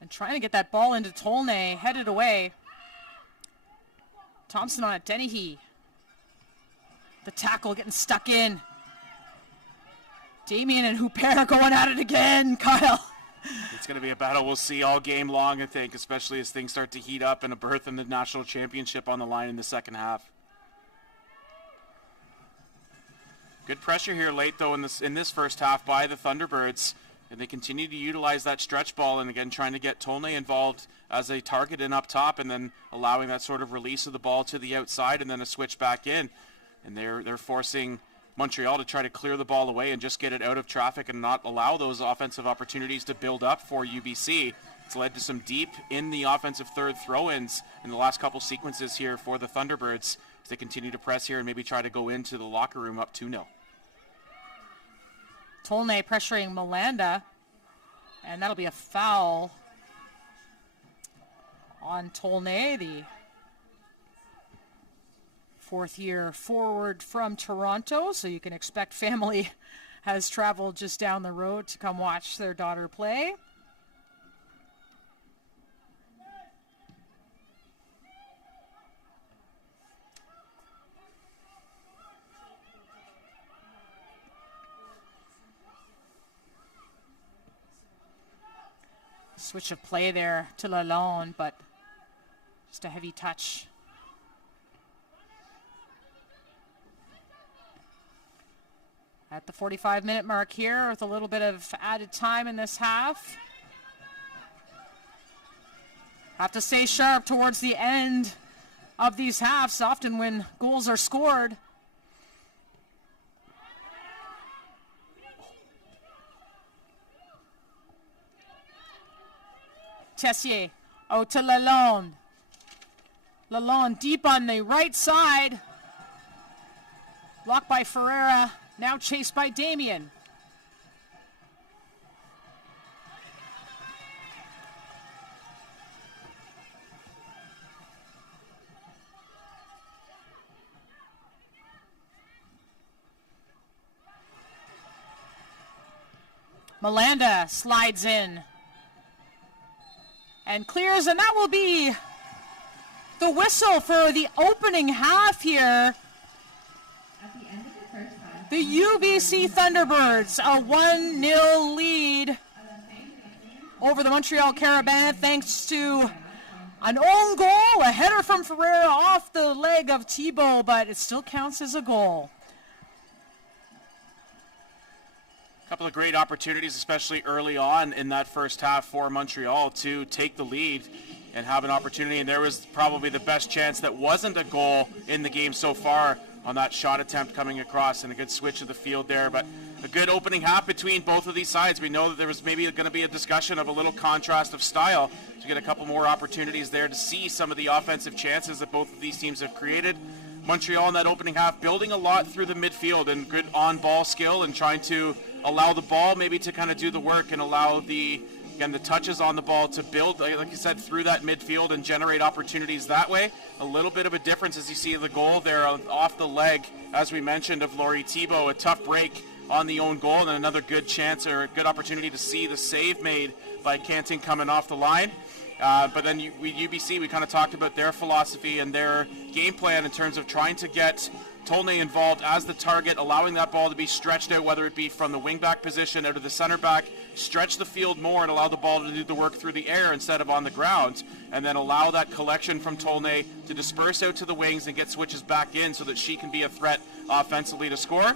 And trying to get that ball into Tolnay, headed away. Thompson on it, Dennehy. The tackle getting stuck in. Damien and Huppert going at it again, Kyle. It's going to be a battle we'll see all game long, I think, especially as things start to heat up and a berth in the national championship on the line in the second half. Good pressure here late, though, in this first half by the Thunderbirds. And they continue to utilize that stretch ball and, again, trying to get Tolnay involved as a target in up top and then allowing that sort of release of the ball to the outside and then a switch back in. And they're forcing Montreal to try to clear the ball away and just get it out of traffic and not allow those offensive opportunities to build up for UBC. It's led to some deep in the offensive third throw-ins in the last couple sequences here for the Thunderbirds as they continue to press here and maybe try to go into the locker room up 2-0. Tolnay pressuring Melanda, and that'll be a foul on Tolnay, the fourth-year forward from Toronto, so you can expect family has traveled just down the road to come watch their daughter play. Switch of play there to Lalonde, but just a heavy touch. At the 45-minute mark here with a little bit of added time in this half. Have to stay sharp towards the end of these halves, often when goals are scored. Tessier, out to Lalonde. Lalonde deep on the right side. Blocked by Ferreira, now chased by Damien. Melanda slides in and clears, and that will be the whistle for the opening half here. The UBC Thunderbirds, a 1-0 lead over the Montreal Carabin thanks to an own goal, a header from Ferreira off the leg of Thibault, but it still counts as a goal. A couple of great opportunities, especially early on in that first half for Montreal to take the lead and have an opportunity. And there was probably the best chance that wasn't a goal in the game so far on that shot attempt coming across, and a good switch of the field there. But a good opening half between both of these sides. We know that there was maybe going to be a discussion of a little contrast of style. To get a couple more opportunities there to see some of the offensive chances that both of these teams have created. Montreal in that opening half building a lot through the midfield and good on-ball skill and trying to allow the ball maybe to kind of do the work and allow the touches on the ball to build, like you said, through that midfield and generate opportunities that way. A little bit of a difference as you see the goal there off the leg, as we mentioned, of Laurie Thibault. A tough break on the own goal and another good chance or a good opportunity to see the save made by Canting coming off the line. But then UBC, we kind of talked about their philosophy and their game plan in terms of trying to get Tolnay involved as the target, allowing that ball to be stretched out, whether it be from the wing-back position out of the center back, stretch the field more and allow the ball to do the work through the air instead of on the ground, and then allow that collection from Tolnay to disperse out to the wings and get switches back in so that she can be a threat offensively to score.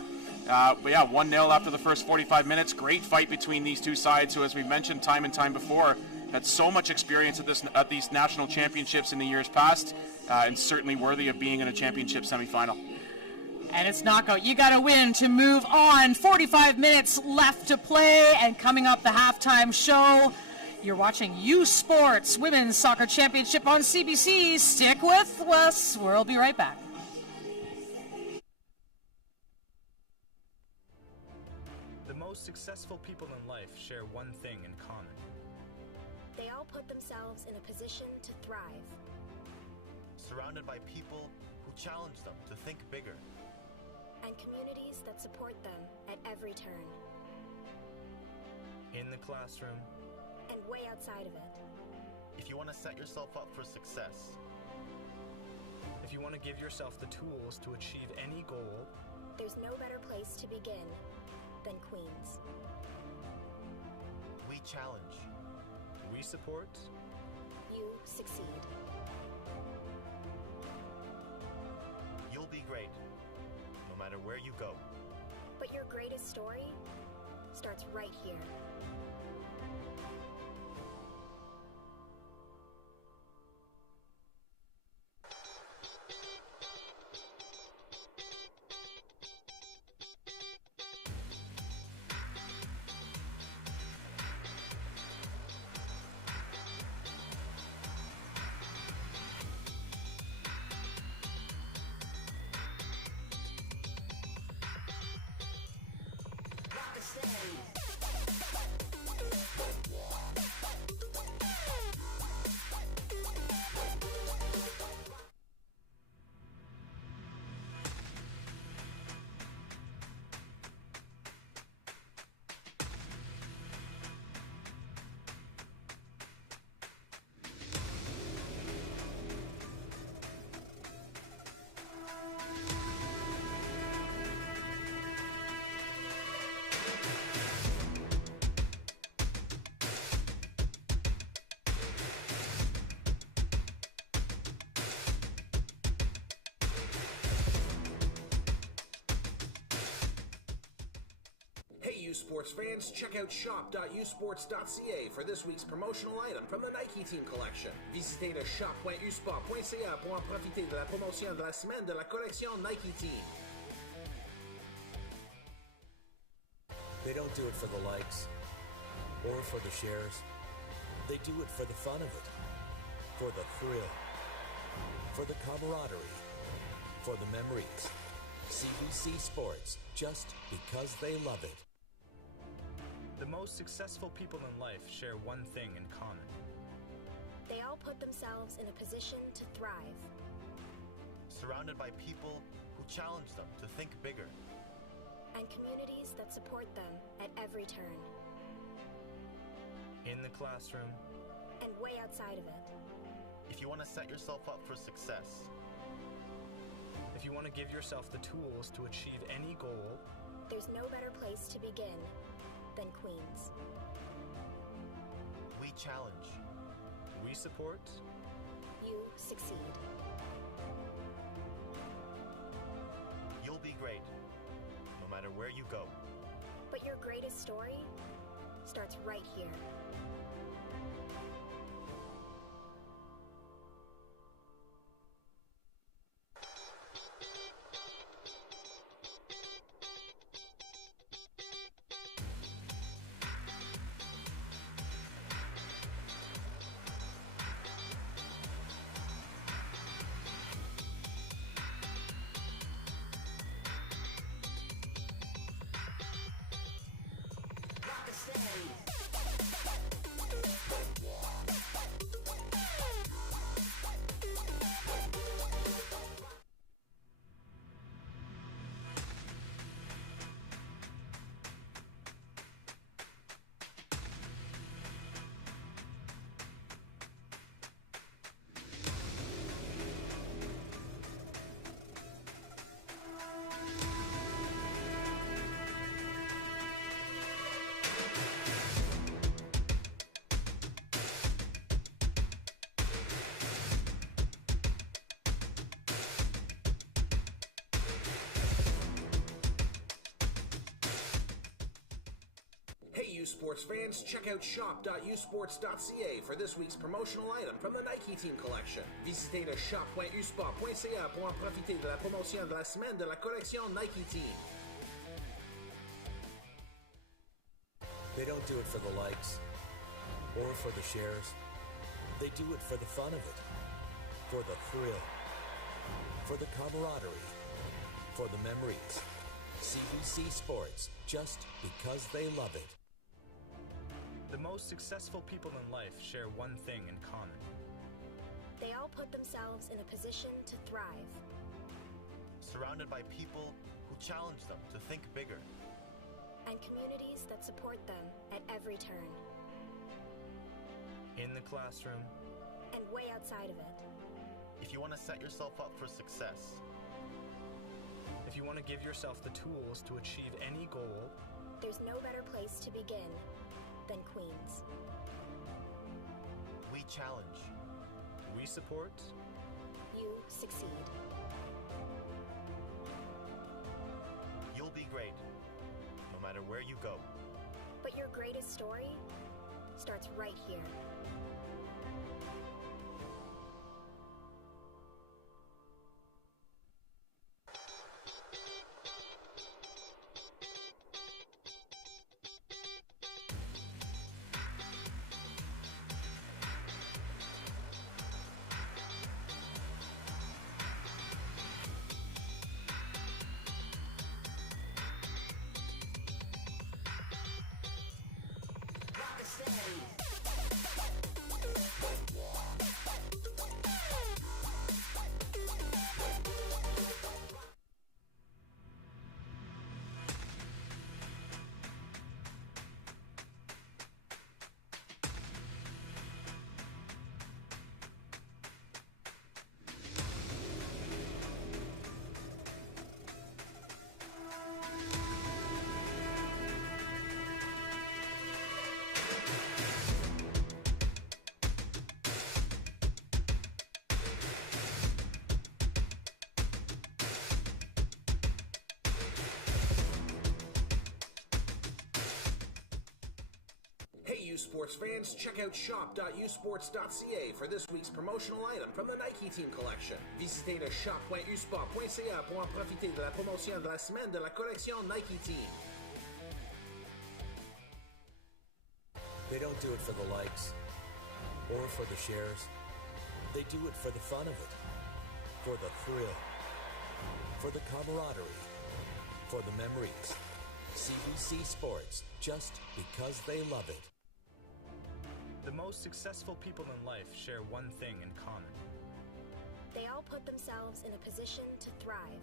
But yeah, 1-0 after the first 45 minutes. Great fight between these two sides who, as we mentioned time and time before, had so much experience at these national championships in the years past, and certainly worthy of being in a championship semifinal. And it's knockout. You got to win to move on. 45 minutes left to play, and coming up the halftime show. You're watching U Sports Women's Soccer Championship on CBC. Stick with us. We'll be right back. The most successful people in life share one thing in common. They all put themselves in a position to thrive. Surrounded by people who challenge them to think bigger. And communities that support them at every turn. In the classroom. And way outside of it. If you want to set yourself up for success. If you want to give yourself the tools to achieve any goal. There's no better place to begin than Queens. We challenge. We support. You succeed. You'll be great, no matter where you go. But your greatest story starts right here. you sports fans, check out shop.usports.ca for this week's promotional item from the Nike Team Collection. Visitez le shop.usport.ca pour en profiter de la promotion de la semaine de la collection Nike Team. They don't do it for the likes or for the shares. They do it for the fun of it, for the thrill, for the camaraderie, for the memories. CBC Sports, just because they love it. The most successful people in life share one thing in common. They all put themselves in a position to thrive. Surrounded by people who challenge them to think bigger. And communities that support them at every turn. In the classroom. And way outside of it. If you want to set yourself up for success. If you want to give yourself the tools to achieve any goal. There's no better place to begin than Queens. We challenge. We support. You succeed. You'll be great, no matter where you go. But your greatest story starts right here. You sports fans, check out shop.usports.ca for this week's promotional item from the Nike Team Collection. Visitez le shop.usport.ca pour en profiter de la promotion de la semaine de la collection Nike Team. They don't do it for the likes or for the shares. They do it for the fun of it, for the thrill, for the camaraderie, for the memories. CBC Sports, just because they love it. The most successful people in life share one thing in common. They all put themselves in a position to thrive. Surrounded by people who challenge them to think bigger. And communities that support them at every turn. In the classroom. And way outside of it. If you want to set yourself up for success. If you want to give yourself the tools to achieve any goal. There's no better place to begin than Queens. We challenge. We support. You succeed. You'll be great, no matter where you go. But your greatest story starts right here. Sports fans, check out shop.usports.ca for this week's promotional item from the Nike Team collection. Visitez le shop.usport.ca pour en profiter de la promotion de la semaine de la collection Nike Team. They don't do it for the likes or for the shares. They do it for the fun of it, for the thrill, for the camaraderie, for the memories. CBC Sports, just because they love it. The most successful people in life share one thing in common. They all put themselves in a position to thrive.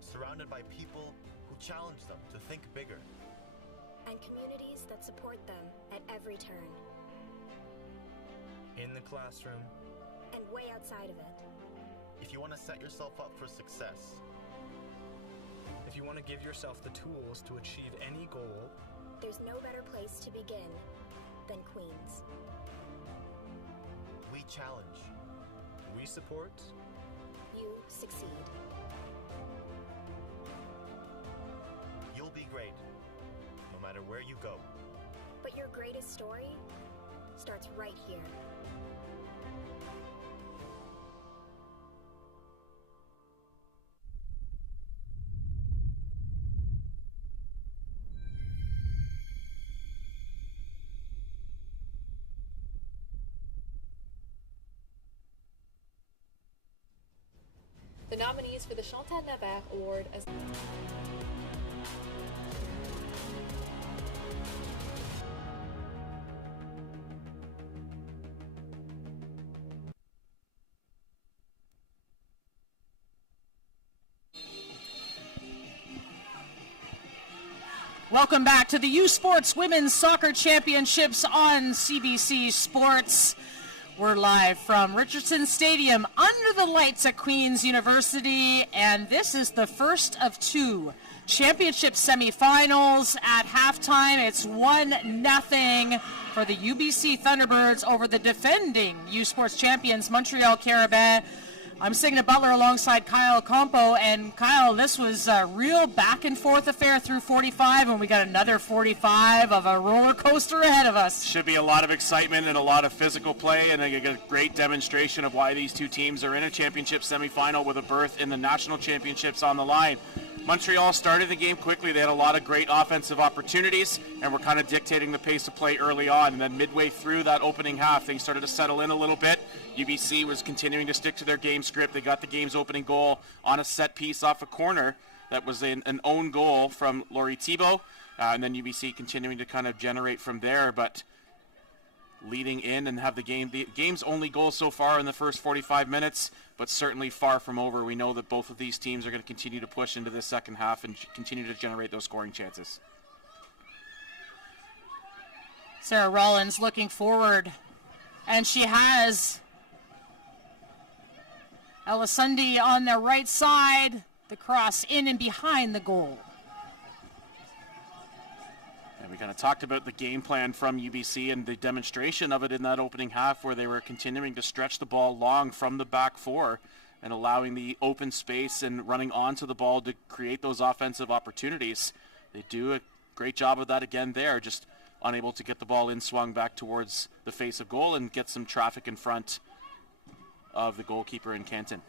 Surrounded by people who challenge them to think bigger. And communities that support them at every turn. In the classroom. And way outside of it. If you want to set yourself up for success. If you want to give yourself the tools to achieve any goal, there's no better place to begin than Queens. We challenge. We support. You succeed. You'll be great, no matter where you go. But your greatest story starts right here. The nominees for the Chantal Navarre Award as Welcome back to the U Sports Women's Soccer Championships on CBC Sports. We're live from Richardson Stadium under the lights at Queen's University, and this is the first of two championship semifinals. At halftime, it's 1-0 for the UBC Thunderbirds over the defending U Sports champions, Montreal Carabin. I'm sitting at Butler alongside Kyle Compo, and Kyle, this was a real back-and-forth affair through 45, and we got another 45 of a roller coaster ahead of us. Should be a lot of excitement and a lot of physical play, and a great demonstration of why these two teams are in a championship semifinal with a berth in the national championships on the line. Montreal started the game quickly. They had a lot of great offensive opportunities and were kind of dictating the pace of play early on. And then midway through that opening half, things started to settle in a little bit. UBC was continuing to stick to their game script. They got the game's opening goal on a set piece off a corner. That was an own goal from Laurie Thibault. And then UBC continuing to kind of generate from there. But leading in and have the game's only goal so far in the first 45 minutes, but certainly far from over. We know that both of these teams are going to continue to push into the second half and continue to generate those scoring chances. Sarah Rollins looking forward, and she has Elisandi on the right side, the cross in and behind the goal. And we kind of talked about the game plan from UBC and the demonstration of it in that opening half, where they were continuing to stretch the ball long from the back four and allowing the open space and running onto the ball to create those offensive opportunities. They do a great job of that again there, just unable to get the ball in swung back towards the face of goal and get some traffic in front of the goalkeeper in Canton.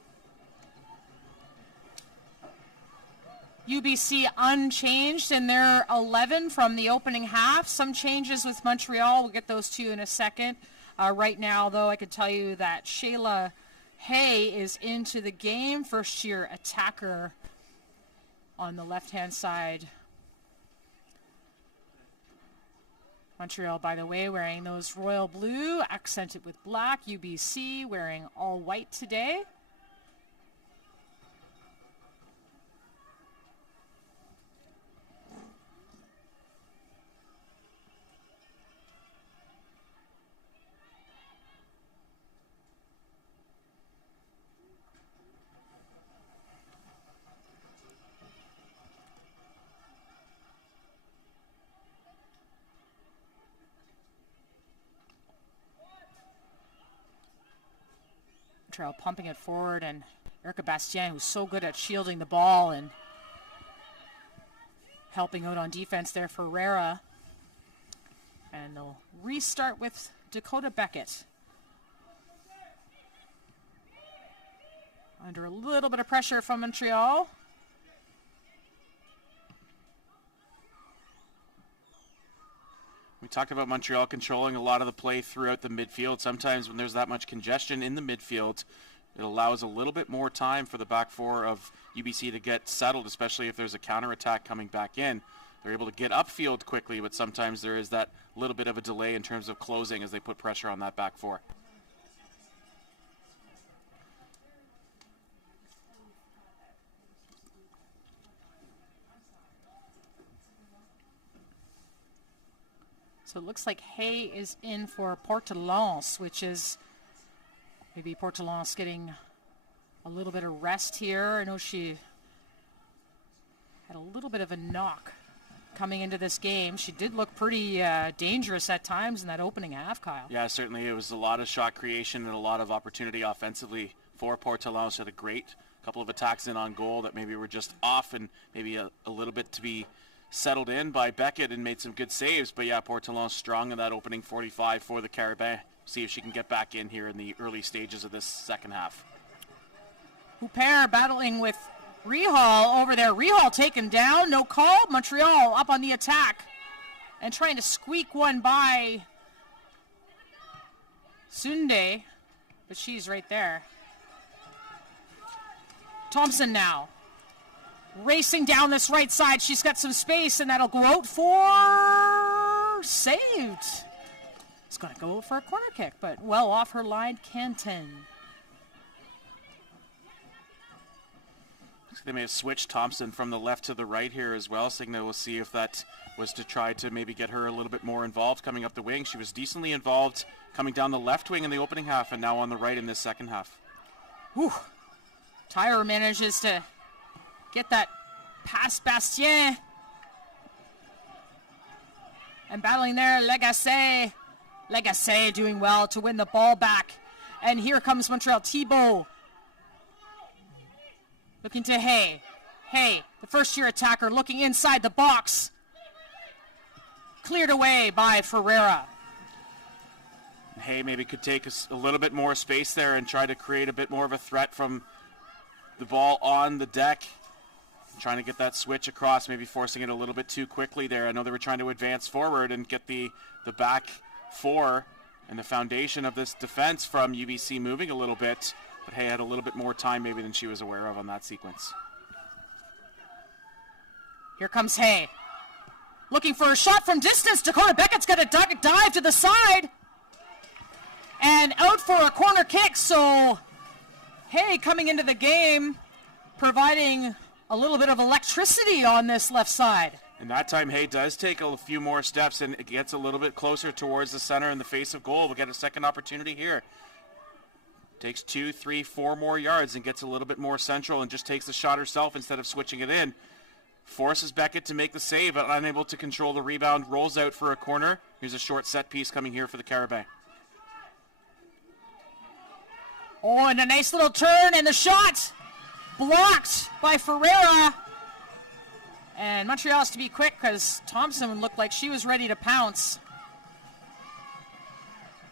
UBC unchanged in their 11 from the opening half. Some changes with Montreal. We'll get those to you in a second. Right now, though, I can tell you that Shayla Hay is into the game, first-year attacker on the left-hand side. Montreal, by the way, wearing those royal blue, accented with black. UBC wearing all white today. Pumping it forward, and Erica Bastien, who's so good at shielding the ball and helping out on defense there for Herrera. And they'll restart with Dakota Beckett. Under a little bit of pressure from Montreal. We talked about Montreal controlling a lot of the play throughout the midfield. Sometimes when there's that much congestion in the midfield, it allows a little bit more time for the back four of UBC to get settled, especially if there's a counterattack coming back in. They're able to get upfield quickly, but sometimes there is that little bit of a delay in terms of closing as they put pressure on that back four. So it looks like Hay is in for Portelance, which is maybe Portelance getting a little bit of rest here. I know she had a little bit of a knock coming into this game. She did look pretty dangerous at times in that opening half, Kyle. Yeah, certainly. It was a lot of shot creation and a lot of opportunity offensively for Portelance. She had a great couple of attacks in on goal that maybe were just off and maybe a little bit to be settled in by Beckett and made some good saves. But yeah, Portelance strong in that opening 45 for the Carabins. See if she can get back in here in the early stages of this second half. Huppert battling with Rehal over there. Rehal taken down, no call. Montreal up on the attack and trying to squeak one by Sunday, but she's right there. Thompson now racing down this right side. She's got some space, and that'll go out for saved. It's going to go for a corner kick, but well off her line, Canton. They may have switched Thompson from the left to the right here as well. Signa will see if that was to try to maybe get her a little bit more involved coming up the wing. She was decently involved coming down the left wing in the opening half and now on the right in this second half. Whew. Tyre manages to get that past Bastien. And battling there, Legacy. Legacy doing well to win the ball back. And here comes Montreal. Thibault looking to Hay. Hay, the first-year attacker, looking inside the box. Cleared away by Ferreira. Hay maybe could take a little bit more space there and try to create a bit more of a threat from the ball on the deck. Trying to get that switch across, maybe forcing it a little bit too quickly there. I know they were trying to advance forward and get the back four and the foundation of this defense from UBC moving a little bit, but Hay had a little bit more time maybe than she was aware of on that sequence. Here comes Hay. Looking for a shot from distance. Dakota Beckett's got a dive to the side. And out for a corner kick, so Hay coming into the game, providing a little bit of electricity on this left side. And that time Hay does take a few more steps and it gets a little bit closer towards the center in the face of goal. We'll get a second opportunity here. Takes 2, 3, 4 more yards and gets a little bit more central and just takes the shot herself instead of switching it in. Forces Beckett to make the save, but unable to control the rebound. Rolls out for a corner. Here's a short set piece coming here for the Carabins. Oh, and a nice little turn, and the shot blocked by Ferreira. And Montreal has to be quick because Thompson looked like she was ready to pounce.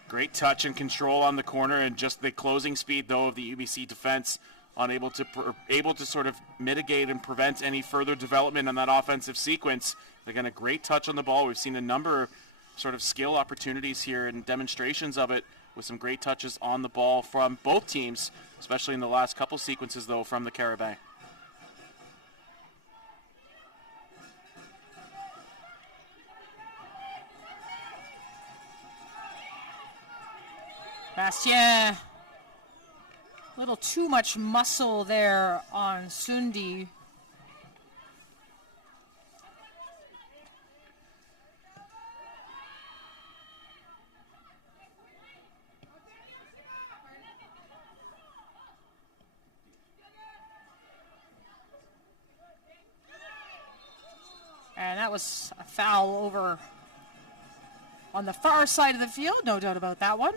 Great touch and control on the corner, and just the closing speed, though, of the UBC defense, able to sort of mitigate and prevent any further development on that offensive sequence. Again, a great touch on the ball. We've seen a number of sort of skill opportunities here and demonstrations of it with some great touches on the ball from both teams, especially in the last couple sequences, though, from the Carabins. Bastien, a little too much muscle there on Sundi. And that was a foul over on the far side of the field, no doubt about that one.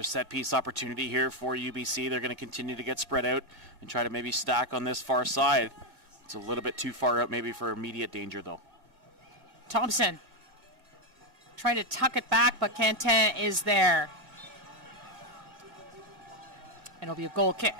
Another set-piece opportunity here for UBC. They're going to continue to get spread out and try to maybe stack on this far side. It's a little bit too far out maybe for immediate danger, though. Thompson trying to tuck it back, but Quentin is there. And it'll be a goal kick.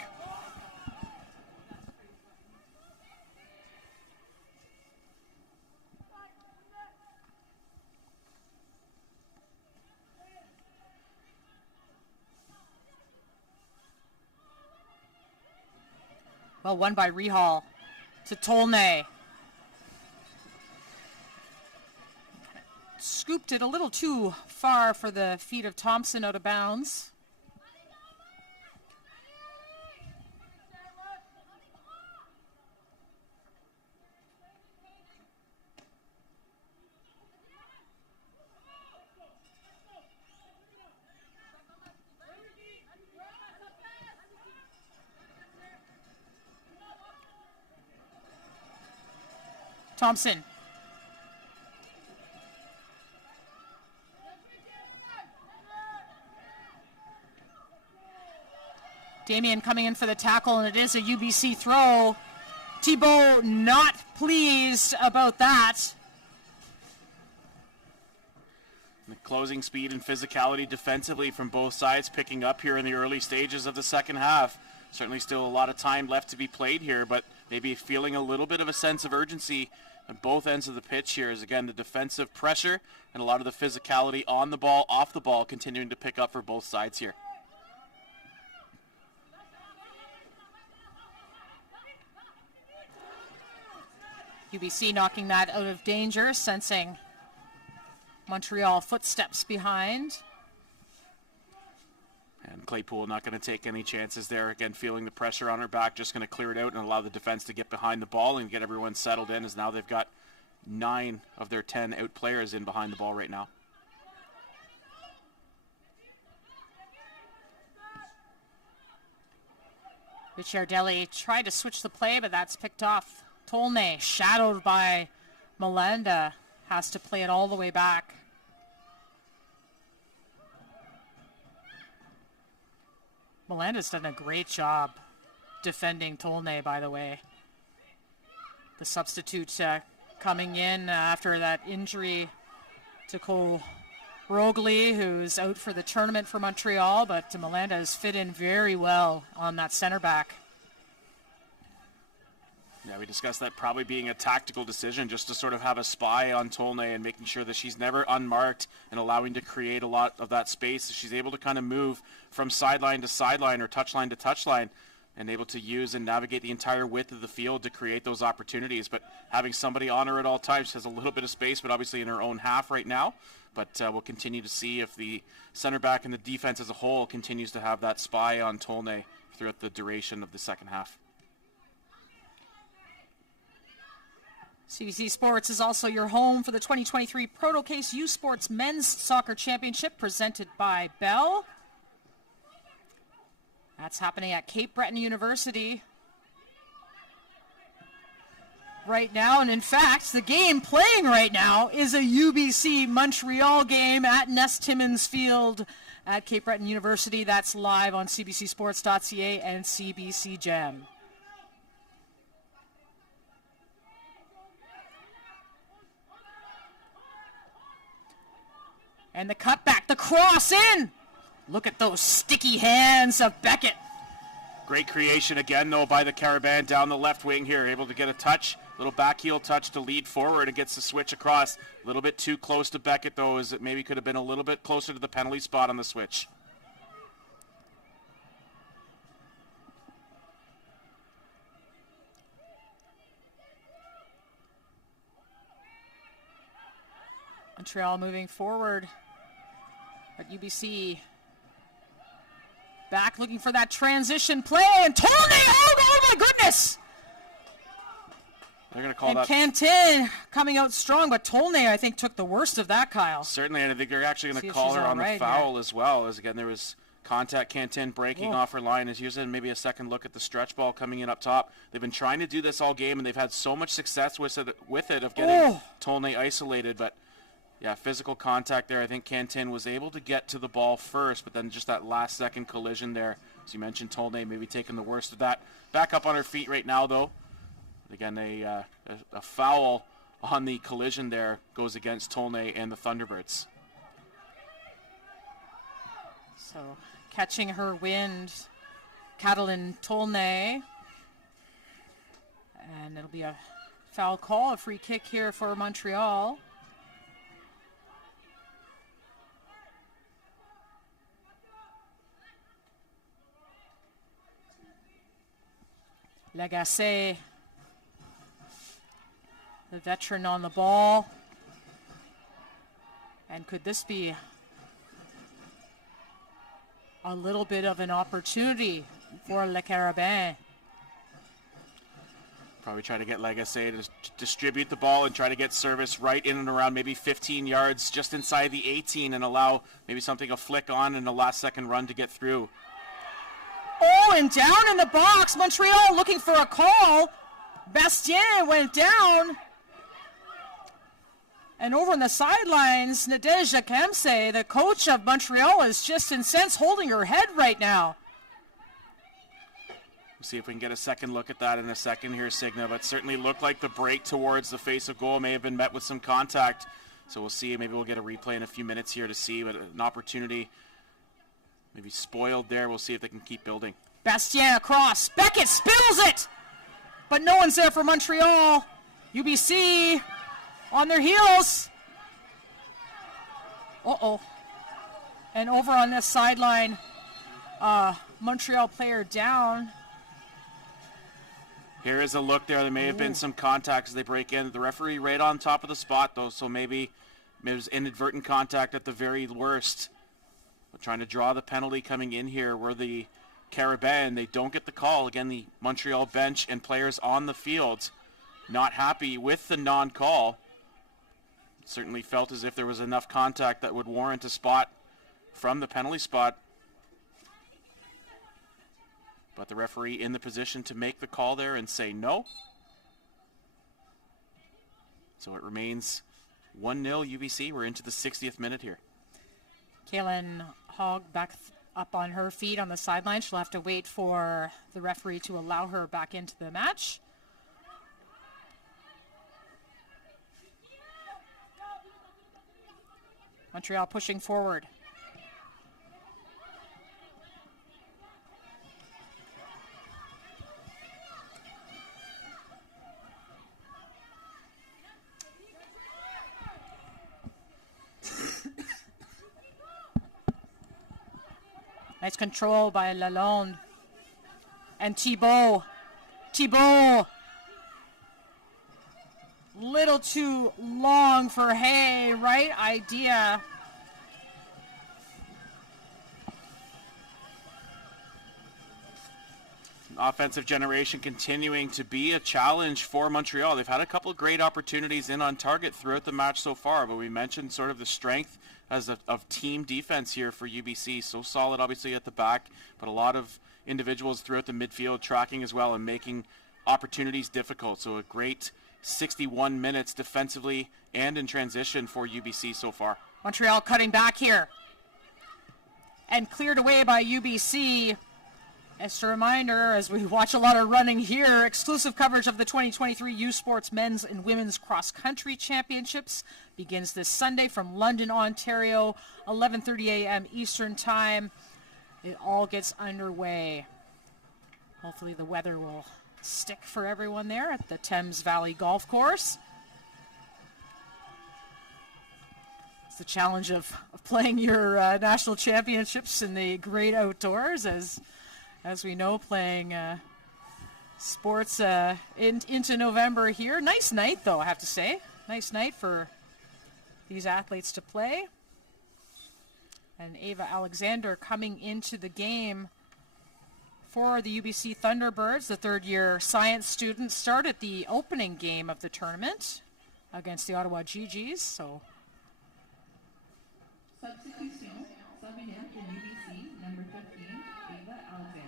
Well, won by Rehal to Tolnay. Scooped it a little too far for the feet of Thompson, out of bounds. Thompson. Damien coming in for the tackle, and it is a UBC throw. Thibault not pleased about that. The closing speed and physicality defensively from both sides picking up here in the early stages of the second half. Certainly still a lot of time left to be played here, but maybe feeling a little bit of a sense of urgency on both ends of the pitch here is, again, the defensive pressure and a lot of the physicality on the ball, off the ball, continuing to pick up for both sides here. UBC knocking that out of danger, sensing Montreal footsteps behind. And Claypool not going to take any chances there. Again, feeling the pressure on her back, just going to clear it out and allow the defense to get behind the ball and get everyone settled in, as now they've got 9 of their 10 out players in behind the ball right now. Ricciardelli tried to switch the play, but that's picked off. Tolnay, shadowed by Melenda, has to play it all the way back. Melenda's done a great job defending Tolnay, by the way. The substitute coming in after that injury to Cole Rogli, who's out for the tournament for Montreal, but Melenda has fit in very well on that center back. Yeah, we discussed that probably being a tactical decision, just to sort of have a spy on Tolnay and making sure that she's never unmarked and allowing to create a lot of that space. She's able to kind of move from sideline to sideline or touchline to touchline and able to use and navigate the entire width of the field to create those opportunities. But having somebody on her at all times, she has a little bit of space, but obviously in her own half right now. But we'll continue to see if the center back and the defense as a whole continues to have that spy on Tolnay throughout the duration of the second half. CBC Sports is also your home for the 2023 Proto Case U Sports Men's Soccer Championship presented by Bell. That's happening at Cape Breton University right now. And in fact, the game playing right now is a UBC Montreal game at Nest Timmins Field at Cape Breton University. That's live on CBCSports.ca and CBC Gem. And the cutback, the cross in. Look at those sticky hands of Beckett. Great creation again, though, by the Caravan down the left wing here. Able to get a touch, little back heel touch to lead forward and gets the switch across. A little bit too close to Beckett, though, as it maybe could have been a little bit closer to the penalty spot on the switch. Montreal moving forward, but UBC back looking for that transition play, and Tolnay, oh my goodness! They're going to call that. And Quentin coming out strong, but Tolnay, I think, took the worst of that, Kyle. Certainly, and I think they're actually going to call her on the foul as well, as again there was contact. Quentin breaking off her line, is using maybe a second look at the stretch ball coming in up top. They've been trying to do this all game, and they've had so much success with it of getting Tolnay isolated, but Yeah, physical contact there. I think Cantin was able to get to the ball first, but then just that last second collision there. As you mentioned, Tolnay maybe taking the worst of that. Back up on her feet right now, though. But again, a foul on the collision there goes against Tolnay and the Thunderbirds. So catching her wind, Catalin Tolnay. And it'll be a foul call, a free kick here for Montreal. Lagacé, the veteran on the ball. And could this be a little bit of an opportunity for Le Carabin? Probably try to get Lagacé to distribute the ball and try to get service right in and around maybe 15 yards just inside the 18 and allow maybe something a flick on and a last second run to get through. Oh, and down in the box, Montreal looking for a call. Bastien went down. And over on the sidelines, Nadezhda Kemse, the coach of Montreal, is just incensed, holding her head right now. We'll see if we can get a second look at that in a second here, Signa, but certainly looked like the break towards the face of goal may have been met with some contact. So we'll see. Maybe we'll get a replay in a few minutes here to see, but an opportunity maybe spoiled there. We'll see if they can keep building. Bastien across. Beckett spills it! But no one's there for Montreal. UBC on their heels. Uh-oh. And over on this sideline, Montreal player down. Here is a look there. There may have been some contact as they break in. The referee right on top of the spot, though, so maybe it was inadvertent contact at the very worst. We're trying to draw the penalty coming in here where the Carabin, they don't get the call. Again, the Montreal bench and players on the field not happy with the non-call. Certainly felt as if there was enough contact that would warrant a spot from the penalty spot. But the referee in the position to make the call there and say no. So it remains 1-0 UBC. We're into the 60th minute here. Kaylin Hogg back up on her feet on the sideline. She'll have to wait for the referee to allow her back into the match. Montreal pushing forward. Nice control by Lalonde. And Thibault. Thibault. Little too long for Hay. Right idea. Offensive generation continuing to be a challenge for Montreal. They've had a couple of great opportunities in on target throughout the match so far, but we mentioned sort of the strength of team defense here for UBC. So solid, obviously, at the back, but a lot of individuals throughout the midfield tracking as well and making opportunities difficult. So a great 61 minutes defensively and in transition for UBC so far. Montreal cutting back here. And cleared away by UBC. Just a reminder, as we watch a lot of running here, exclusive coverage of the 2023 U Sports Men's and Women's Cross Country Championships begins this Sunday from London, Ontario, 11:30 a.m. Eastern Time. It all gets underway. Hopefully the weather will stick for everyone there at the Thames Valley Golf Course. It's the challenge of playing your national championships in the great outdoors, as we know, playing sports into November here. Nice night, though, I have to say. Nice night for these athletes to play. And Ava Alexander coming into the game for the UBC Thunderbirds. The third-year science student started the opening game of the tournament against the Ottawa GGs. So, substitution, subbing in for UBC, number 15, Ava Alexander.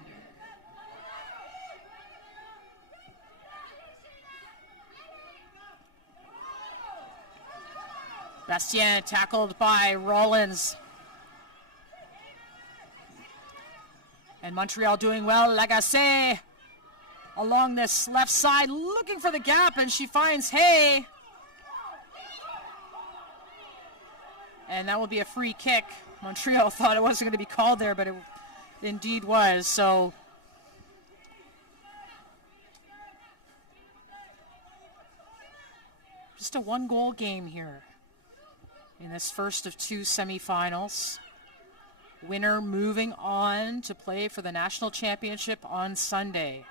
Bastien tackled by Rollins. And Montreal doing well. Lagacé along this left side looking for the gap, and she finds Hay. And that will be a free kick. Montreal thought it wasn't going to be called there, but it indeed was. So just a one-goal game here in this first of two semifinals. Winner moving on to play for the national championship on Sunday.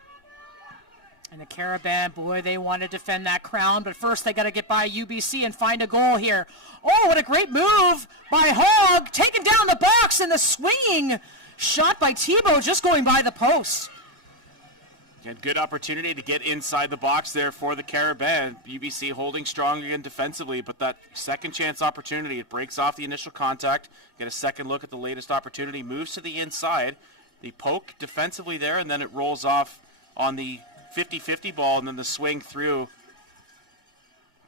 And the Carabin, boy, they want to defend that crown, but first they got to get by UBC and find a goal here. Oh, what a great move by Hogg, taking down the box, and the swinging shot by Thibault just going by the post. Again, good opportunity to get inside the box there for the Carabin. UBC holding strong again defensively, but that second chance opportunity, it breaks off the initial contact. Get a second look at the latest opportunity, moves to the inside. The poke defensively there, and then it rolls off on the 50-50 ball, and then the swing through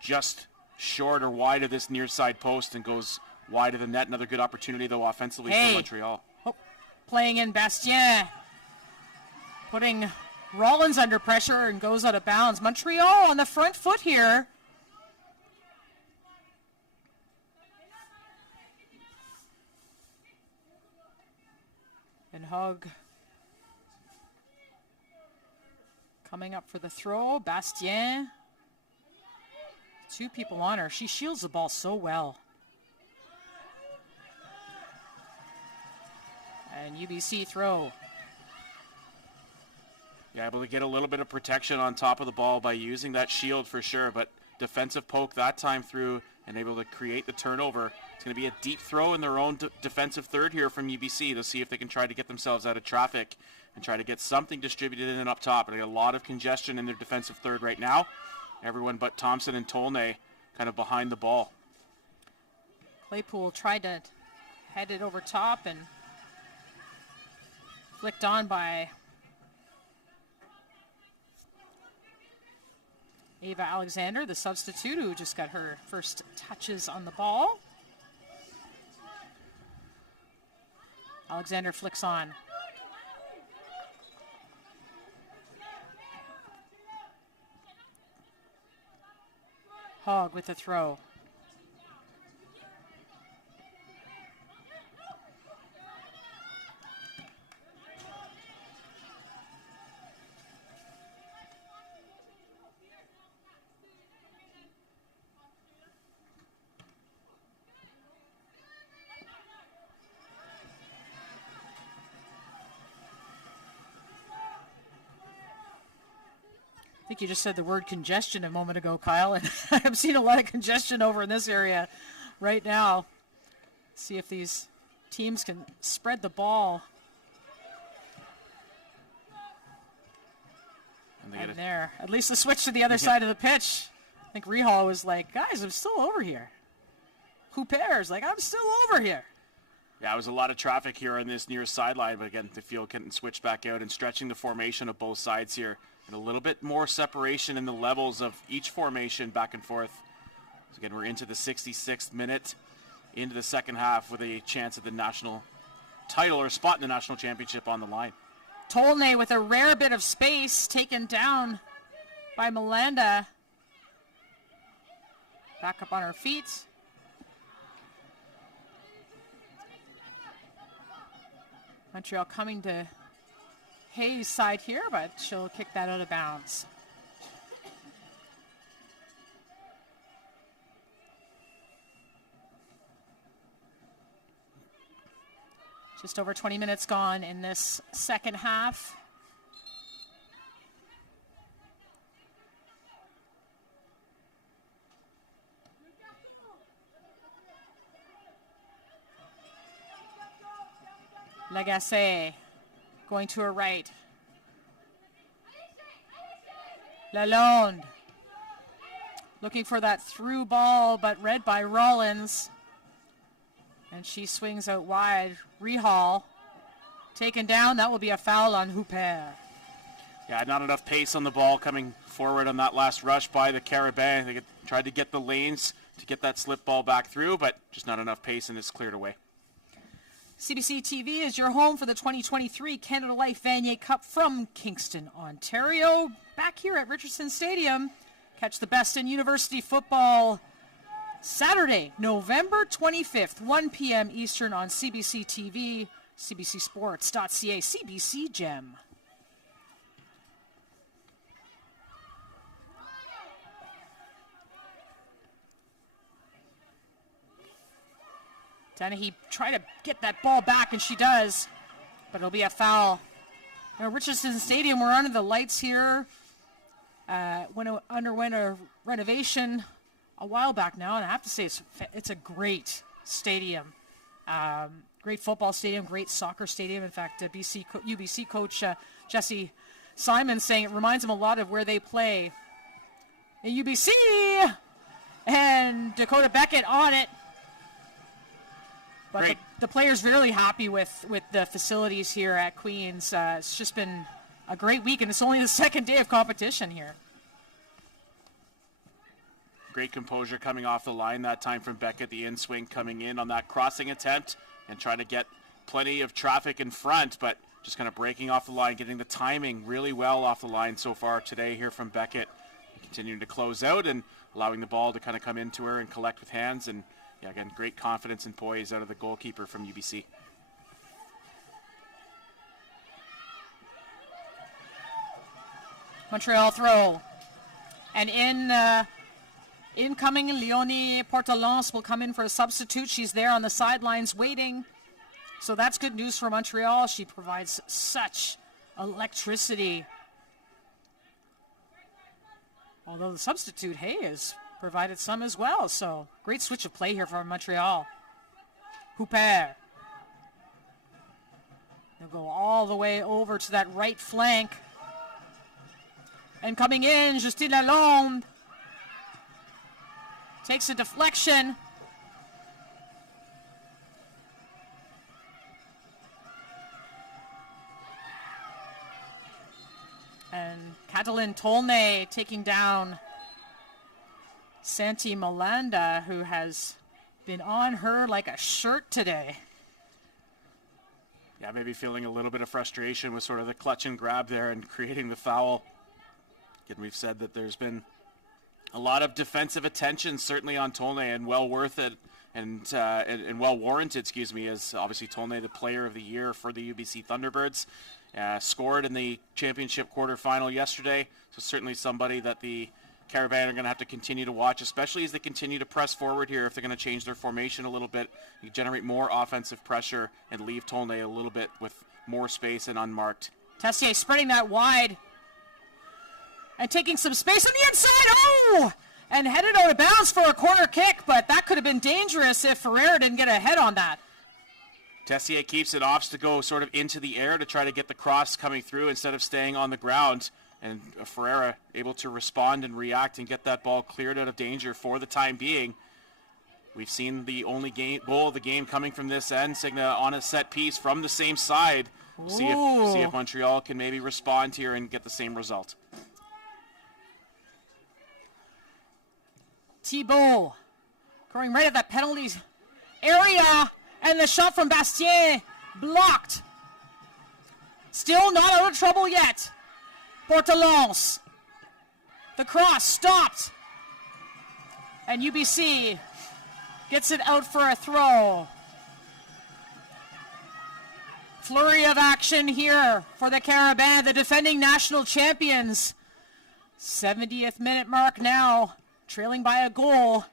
just short or wide of this near side post and goes wide of the net. Another good opportunity, though, offensively for Montreal. Oh, playing in Bastien, putting Rollins under pressure and goes out of bounds. Montreal on the front foot here. And Hogg coming up for the throw. Bastien. Two people on her. She shields the ball so well. And UBC throw. Yeah, able to get a little bit of protection on top of the ball by using that shield for sure, but defensive poke that time through and able to create the turnover. It's going to be a deep throw in their own defensive third here from UBC to see if they can try to get themselves out of traffic and try to get something distributed in and up top. They got a lot of congestion in their defensive third right now. Everyone but Thompson and Tolnay kind of behind the ball. Claypool tried to head it over top and flicked on by Ava Alexander, the substitute, who just got her first touches on the ball. Alexander flicks on. Hogg with the throw. I think you just said the word congestion a moment ago, Kyle, and I'm seeing a lot of congestion over in this area right now. See if these teams can spread the ball. And there, at least the switch to the other side of the pitch. I think Rehal was like, guys, I'm still over here. Who cares? Like, I'm still over here. Yeah, it was a lot of traffic here on this near sideline, but again, the field getting switched back out and stretching the formation of both sides here. And a little bit more separation in the levels of each formation back and forth. So again, we're into the 66th minute, into the second half with a chance at the national title or spot in the national championship on the line. Tolnay with a rare bit of space taken down by Melanda. Back up on her feet. Montreal coming to Hayes' side here, but she'll kick that out of bounds. Just over 20 minutes gone in this second half. Lagacé going to her right. Lalonde looking for that through ball, but read by Rollins. And she swings out wide. Rehal taken down. That will be a foul on Huppert. Yeah, not enough pace on the ball coming forward on that last rush by the Carabin. They tried to get the lanes to get that slip ball back through, but just not enough pace, and it's cleared away. CBC TV is your home for the 2023 Canada Life Vanier Cup from Kingston, Ontario. Back here at Richardson Stadium, catch the best in university football Saturday, November 25th, 1 p.m. Eastern on CBC TV, CBCSports.ca, CBC Gem. Dennehy try to get that ball back, and she does, but it'll be a foul. Richardson Stadium, we're under the lights here. When it underwent a renovation a while back now, and I have to say it's a great stadium. Great football stadium, great soccer stadium. In fact, UBC coach Jesse Simon saying it reminds him a lot of where they play at UBC, and Dakota Beckett on it. But the players really happy with the facilities here at Queens. It's just been a great week, and it's only the second day of competition here. Great composure coming off the line that time from Beckett, the in-swing coming in on that crossing attempt and trying to get plenty of traffic in front, but just kind of breaking off the line, getting the timing really well off the line so far today here from Beckett. Continuing to close out and allowing the ball to kind of come into her and collect with hands, and yeah, again, great confidence and poise out of the goalkeeper from UBC. Montreal throw. And incoming Leonie Portalance will come in for a substitute. She's there on the sidelines waiting. So that's good news for Montreal. She provides such electricity. Although the substitute, has provided some as well. So great switch of play here for Montreal. Hooper. They'll go all the way over to that right flank. And coming in, Justine Lalonde takes a deflection. And Catalin Tolnay taking down Santi Malanda, who has been on her like a shirt today. Yeah, maybe feeling a little bit of frustration with sort of the clutch and grab there and creating the foul. Again, we've said that there's been a lot of defensive attention, certainly on Tolnay, and well worth it, and well warranted, as obviously Tolnay, the player of the year for the UBC Thunderbirds, scored in the championship quarterfinal yesterday. So certainly somebody that the Caravan are going to have to continue to watch, especially as they continue to press forward here. If they're going to change their formation a little bit, you generate more offensive pressure and leave Tolnay a little bit with more space and unmarked. Tessier spreading that wide and taking some space on the inside. And headed out of bounds for a corner kick, but that could have been dangerous if Ferreira didn't get a head on that. Tessier keeps it off to go sort of into the air to try to get the cross coming through instead of staying on the ground. And Ferreira able to respond and react and get that ball cleared out of danger for the time being. We've seen the only goal of the game coming from this end. Signa on a set piece from the same side. See if Montreal can maybe respond here and get the same result. Thibault going right at that penalty area, and the shot from Bastien blocked. Still not out of trouble yet. Portalance. The cross stopped. And UBC gets it out for a throw. Flurry of action here for the Carabin, the defending national champions. 70th minute mark now, trailing by a goal.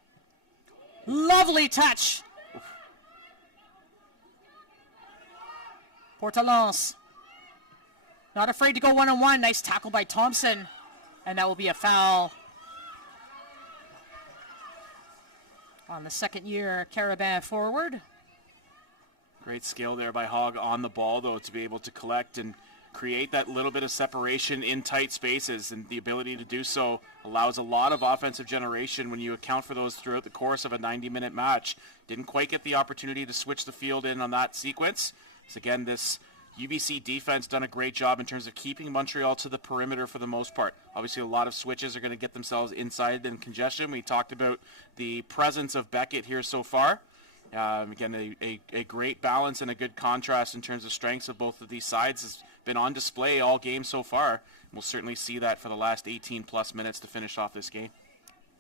Lovely touch. Portalance. Not afraid to go one-on-one. Nice tackle by Thompson. And that will be a foul on the second-year Carabin forward. Great skill there by Hogg on the ball, though, to be able to collect and create that little bit of separation in tight spaces, and the ability to do so allows a lot of offensive generation when you account for those throughout the course of a 90-minute match. Didn't quite get the opportunity to switch the field in on that sequence. So again, this UBC defense done a great job in terms of keeping Montreal to the perimeter for the most part. Obviously, a lot of switches are going to get themselves inside in congestion. We talked about the presence of Beckett here so far. Again, a great balance and a good contrast in terms of strengths of both of these sides has been on display all game so far. We'll certainly see that for the last 18-plus minutes to finish off this game.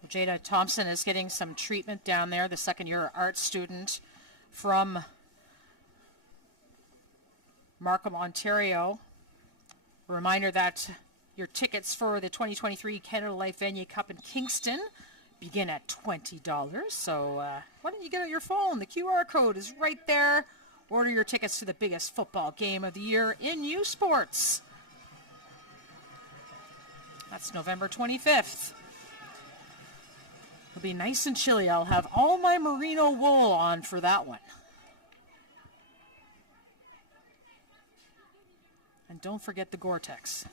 Jada Thompson is getting some treatment down there, the second-year art student from Markham, Ontario. A reminder that your tickets for the 2023 Canada Life Venue Cup in Kingston begin at $20. So why don't you get out your phone? The QR code is right there. Order your tickets to the biggest football game of the year in U Sports. That's November 25th. It'll be nice and chilly. I'll have all my merino wool on for that one. And don't forget the Gore-Tex.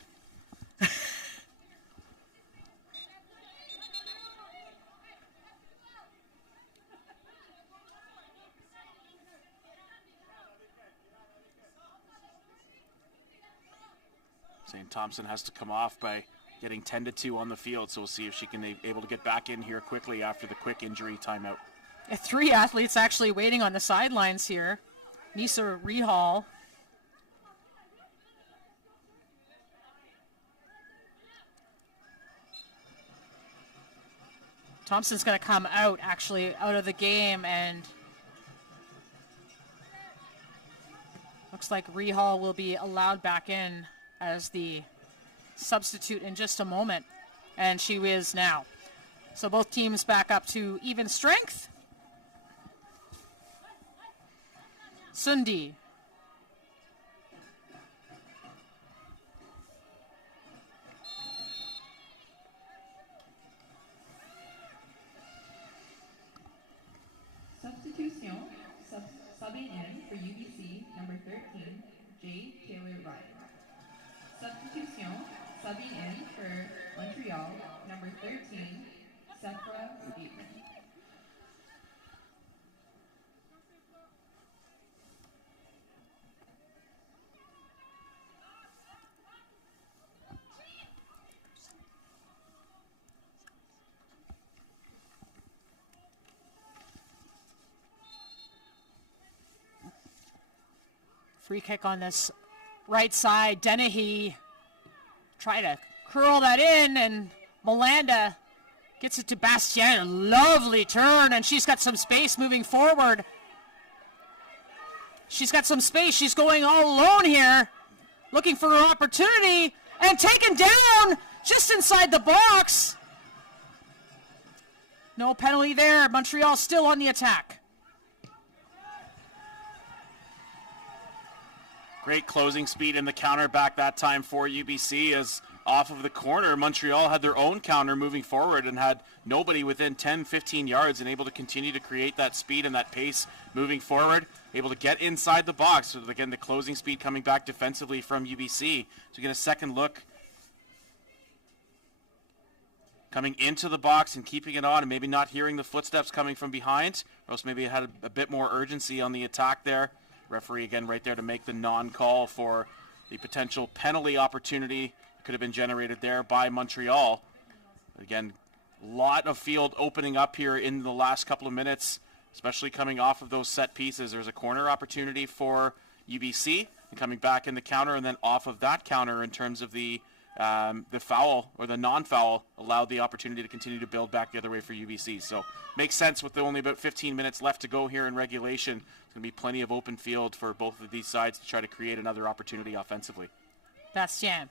St. Thompson has to come off by getting 10-2 on the field, so we'll see if she can be able to get back in here quickly after the quick injury timeout. 3 athletes actually waiting on the sidelines here. Nisa Rehal. Thompson's going to come out of the game, and looks like Rehal will be allowed back in as the substitute in just a moment, and she is now. So both teams back up to even strength. Sundi. Substitution, subbing in for UBC, number 13, J. Taylor Ryan. Substitution, subbing in for Montreal, number 13, Sephra Bateman. Free kick on this right side. Dennehy try to curl that in, and Melanda gets it to Bastien. A lovely turn, and she's got some space moving forward. She's got some space. She's going all alone here, looking for an opportunity, and taken down just inside the box. No penalty there. Montreal still on the attack. Great closing speed in the counter back that time for UBC, as off of the corner, Montreal had their own counter moving forward and had nobody within 10-15 yards and able to continue to create that speed and that pace moving forward, able to get inside the box. So again, the closing speed coming back defensively from UBC. So get a second look coming into the box and keeping it on, and maybe not hearing the footsteps coming from behind, or else maybe it had a bit more urgency on the attack there. Referee again right there to make the non-call for the potential penalty opportunity that could have been generated there by Montreal. Again, a lot of field opening up here in the last couple of minutes, especially coming off of those set pieces. There's a corner opportunity for UBC, and coming back in the counter, and then off of that counter in terms of the foul or the non-foul allowed the opportunity to continue to build back the other way for UBC. So makes sense with only about 15 minutes left to go here in regulation. There's going to be plenty of open field for both of these sides to try to create another opportunity offensively. Bastien.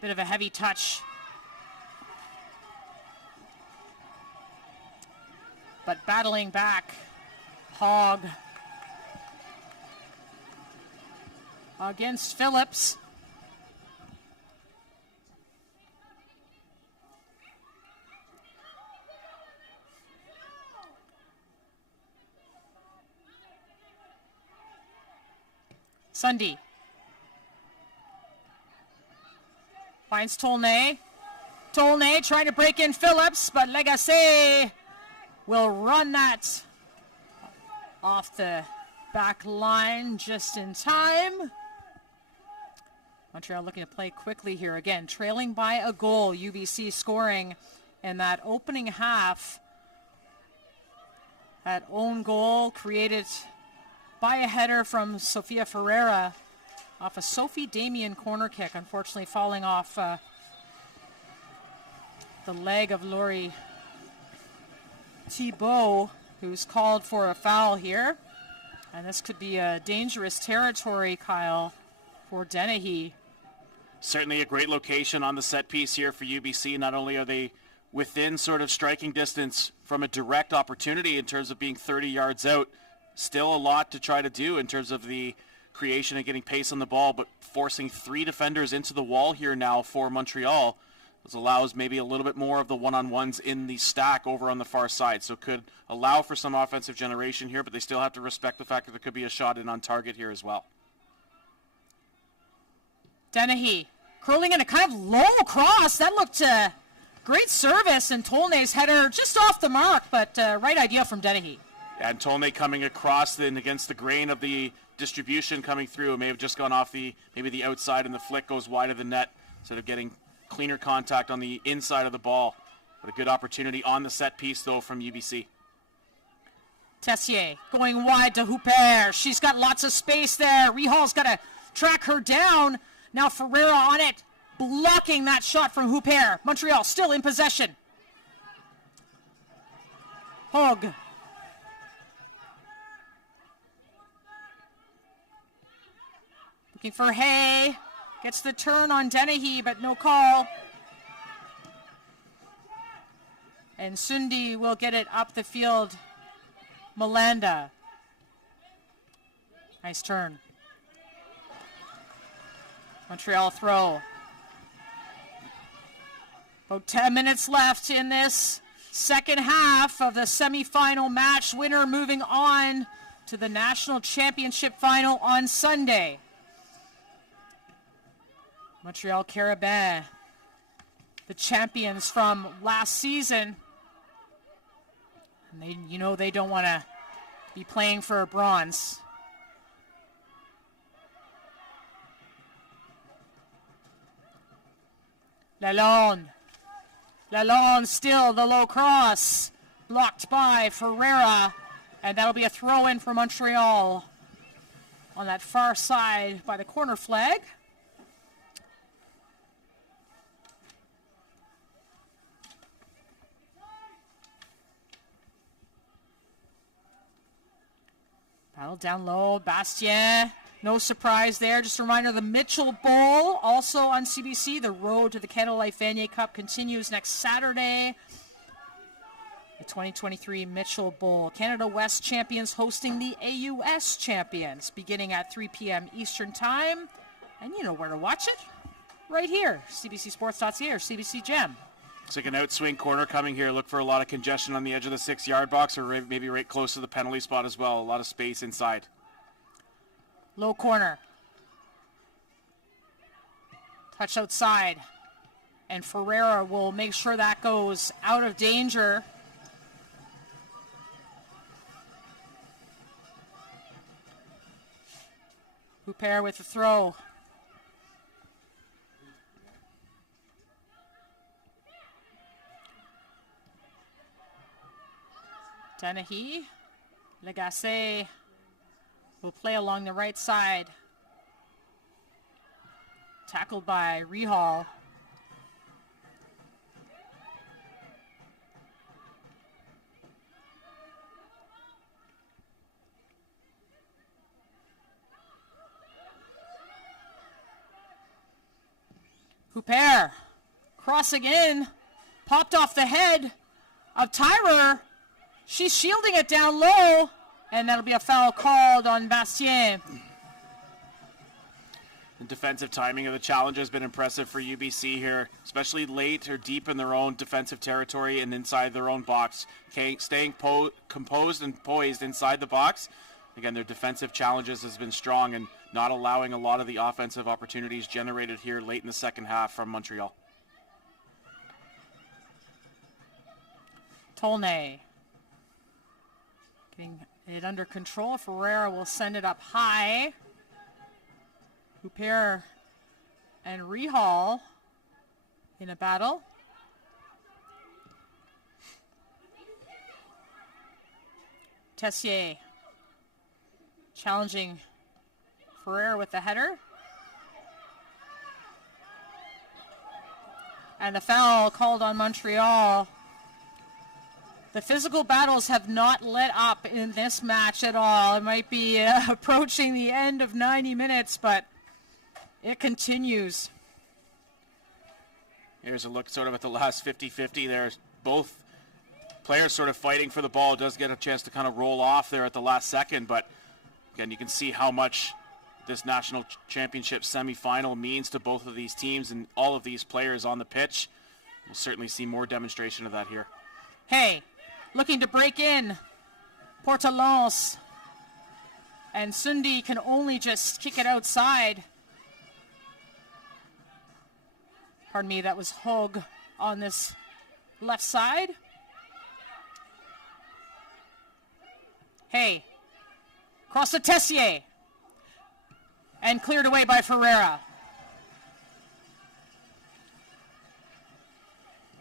Bit of a heavy touch. But battling back, Hogg against Phillips. Sunday finds Tolnay. Tolnay trying to break in Phillips, but Legacy will run that off the back line just in time. Montreal looking to play quickly here. Again, trailing by a goal. UBC scoring in that opening half. That own goal created by a header from Sofia Ferreira off a Sophie Damien corner kick, unfortunately falling off the leg of Laurie Thibault, who's called for a foul here. And this could be a dangerous territory, Kyle, for Dennehy. Certainly a great location on the set piece here for UBC. Not only are they within sort of striking distance from a direct opportunity in terms of being 30 yards out, still a lot to try to do in terms of the creation and getting pace on the ball, but forcing 3 defenders into the wall here now for Montreal. This allows maybe a little bit more of the one-on-ones in the stack over on the far side. So could allow for some offensive generation here, but they still have to respect the fact that there could be a shot in on target here as well. Dennehy curling in a kind of low cross. That looked great service, and Tolnay's header just off the mark, but right idea from Dennehy. And Tolnay coming across then against the grain of the distribution coming through. It may have just gone off maybe the outside, and the flick goes wide of the net instead of getting cleaner contact on the inside of the ball. But a good opportunity on the set piece, though, from UBC. Tessier going wide to Hooper. She's got lots of space there. Rehal's got to track her down. Now Ferreira on it, blocking that shot from Hooper. Montreal still in possession. Hogg. Looking for Hay. Gets the turn on Dennehy, but no call. And Sundi will get it up the field. Melanda. Nice turn. Montreal throw. About 10 minutes left in this second half of the semifinal match. Winner moving on to the national championship final on Sunday. Montreal Carabins, the champions from last season. And they don't want to be playing for bronze. Lalonde still the low cross, blocked by Ferreira, and that'll be a throw-in for Montreal on that far side by the corner flag. Battle down low, Bastien. No surprise there. Just a reminder, the Mitchell Bowl, also on CBC. The road to the Canada Life Vanier Cup continues next Saturday. The 2023 Mitchell Bowl. Canada West champions hosting the AUS champions, beginning at 3 p.m. Eastern Time. And you know where to watch it. Right here, CBCSports.ca or CBC Gem. Looks like an outswing corner coming here. Look for a lot of congestion on the edge of the 6-yard box, or maybe right close to the penalty spot as well. A lot of space inside. Low corner. Touch outside. And Ferreira will make sure that goes out of danger. Hooper with the throw. Dennehy. Lagacé will play along the right side. Tackled by Rehal. Hooper crossing in, popped off the head of Tyrer. She's shielding it down low, and that'll be a foul called on Bastien. The defensive timing of the challenge has been impressive for UBC here, especially late or deep in their own defensive territory and inside their own box. Staying composed and poised inside the box. Again, their defensive challenges has been strong and not allowing a lot of the offensive opportunities generated here late in the second half from Montreal. Tolnay Getting it under control. Ferreira will send it up high. Huppert and Rehal in a battle. Tessier challenging Ferreira with the header. And the foul called on Montreal. The physical battles have not let up in this match at all. It might be approaching the end of 90 minutes, but it continues. Here's a look sort of at the last 50-50 there. Both players sort of fighting for the ball. Does get a chance to kind of roll off there at the last second, but again, you can see how much this national championship semifinal means to both of these teams and all of these players on the pitch. We'll certainly see more demonstration of that here. Hey, looking to break in. Portalance. And Sundi can only just kick it outside. Pardon me, that was Hogue on this left side. Hey, cross to Tessier. And cleared away by Ferreira.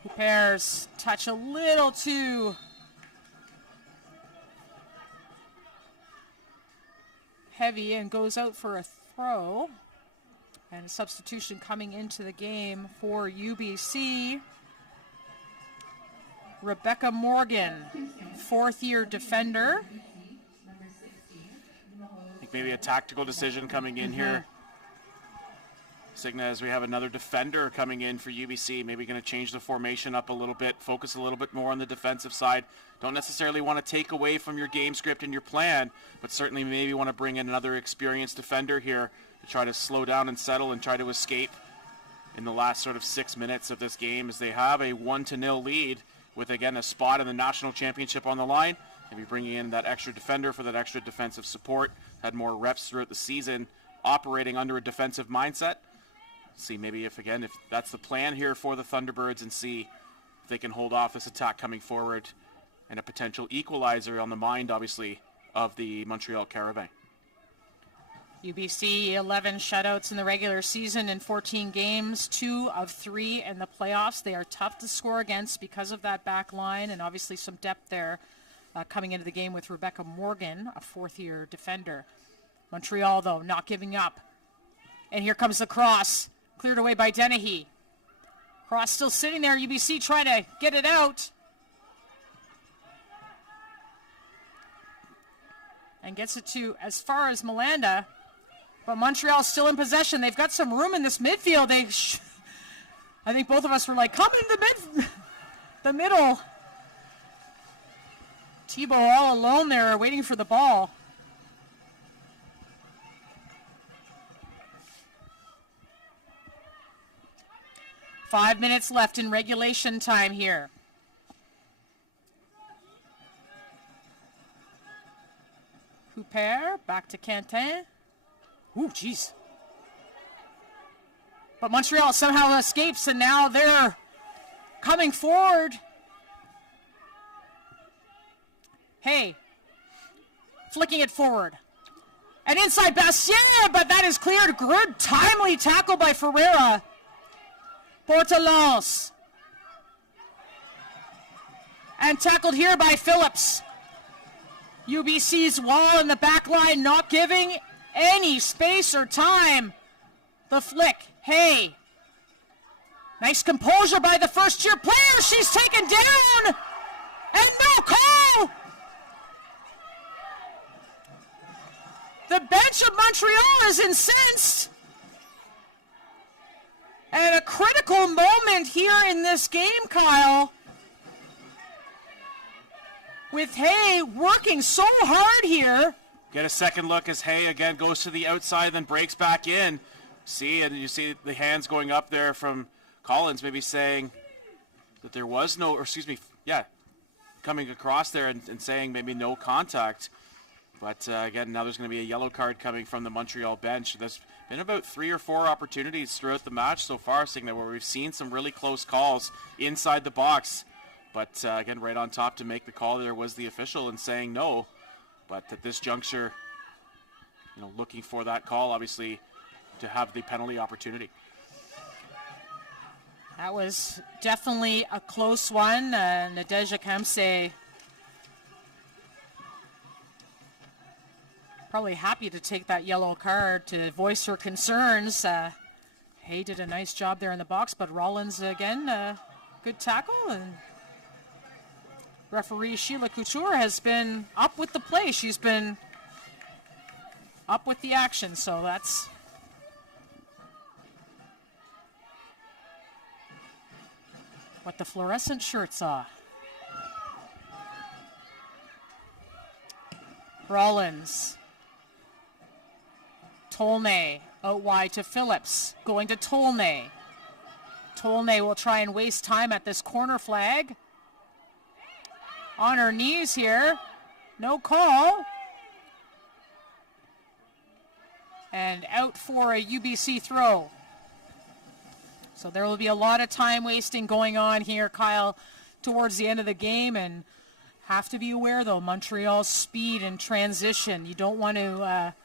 Huppert's touch a little too heavy and goes out for a throw. And a substitution coming into the game for UBC. Rebecca Morgan, fourth-year defender. I think maybe a tactical decision coming in here. Signa, as we have another defender coming in for UBC, maybe going to change the formation up a little bit, focus a little bit more on the defensive side. Don't necessarily want to take away from your game script and your plan, but certainly maybe want to bring in another experienced defender here to try to slow down and settle and try to escape in the last sort of 6 minutes of this game, as they have a 1-0 lead with, again, a spot in the national championship on the line. Maybe bringing in that extra defender for that extra defensive support. Had more reps throughout the season operating under a defensive mindset. See maybe if that's the plan here for the Thunderbirds, and see if they can hold off this attack coming forward, and a potential equalizer on the mind, obviously, of the Montreal Carabins. UBC 11 shutouts in the regular season in 14 games, 2 of 3 in the playoffs. They are tough to score against because of that back line, and obviously some depth there coming into the game with Rebecca Morgan, a fourth-year defender. Montreal, though, not giving up. And here comes the cross, cleared away by Dennehy. Cross still sitting there. UBC trying to get it out. And gets it to as far as Melanda. But Montreal's still in possession. They've got some room in this midfield. I think both of us were like, come into the middle. Thibault all alone there, waiting for the ball. Five minutes left in regulation time here. Huppert, back to Quentin. Ooh, jeez. But Montreal somehow escapes, and now they're coming forward. Hey, flicking it forward. And inside Bastien, but that is cleared. Good timely tackle by Ferreira. Portalance. And tackled here by Phillips. UBC's wall in the back line not giving any space or time. The flick. Hey. Nice composure by the first-year player. She's taken down. And no call. The bench of Montreal is incensed. And a critical moment here in this game, Kyle, with Hay working so hard here. Get a second look as Hay again goes to the outside, then breaks back in. See, and you see the hands going up there from Collins, maybe saying that there was no, or excuse me, yeah, coming across there and saying maybe no contact. But again, now there's going to be a yellow card coming from the Montreal bench. There's been about 3 or 4 opportunities throughout the match so far, Signa, where we've seen some really close calls inside the box. But again, right on top to make the call there was the official and saying no. But at this juncture, looking for that call, obviously, to have the penalty opportunity. That was definitely a close one. Nadezhda Kemse probably happy to take that yellow card to voice her concerns. Hay did a nice job there in the box, but Rollins again, good tackle. And referee Sheila Couture has been up with the play. She's been up with the action, so that's what the fluorescent shirt saw. Rollins. Tolnay out wide to Phillips. Going to Tolnay. Tolnay will try and waste time at this corner flag. On her knees here. No call. And out for a UBC throw. So there will be a lot of time wasting going on here, Kyle, towards the end of the game. And have to be aware, though, Montreal's speed and transition. You don't want to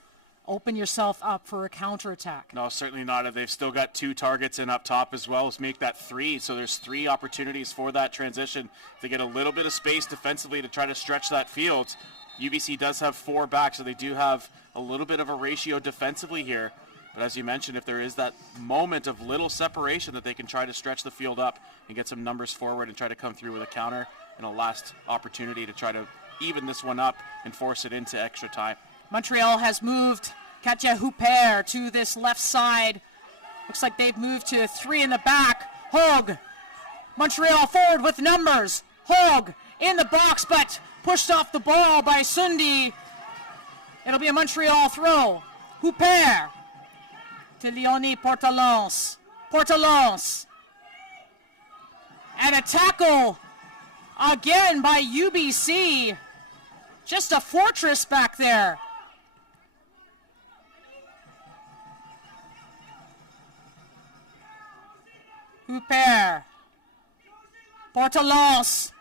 open yourself up for a counterattack. No, certainly not. They've still got 2 targets in up top as well. Let's make that 3. So there's 3 opportunities for that transition. If they get a little bit of space defensively to try to stretch that field, UBC does have 4 back, so they do have a little bit of a ratio defensively here. But as you mentioned, if there is that moment of little separation that they can try to stretch the field up and get some numbers forward and try to come through with a counter and a last opportunity to try to even this one up and force it into extra time. Montreal has moved Katja Huppert to this left side. Looks like they've moved to 3 in the back. Hogue. Montreal forward with numbers. Hogue in the box, but pushed off the ball by Sundi. It'll be a Montreal throw. Huppert to Leonie Portalance. Portalance. And a tackle again by UBC. Just a fortress back there. Huppert. Portalance.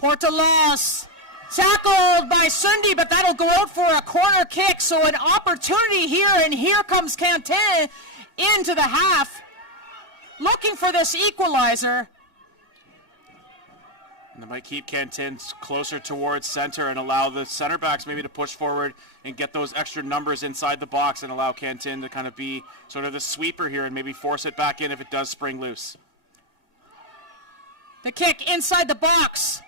Portalance. Tackled by Sundi, but that'll go out for a corner kick. So an opportunity here, and here comes Quentin into the half, looking for this equalizer. And they might keep Quentin closer towards center and allow the center backs maybe to push forward and get those extra numbers inside the box and allow Quentin to kind of be sort of the sweeper here and maybe force it back in if it does spring loose. The kick inside the box.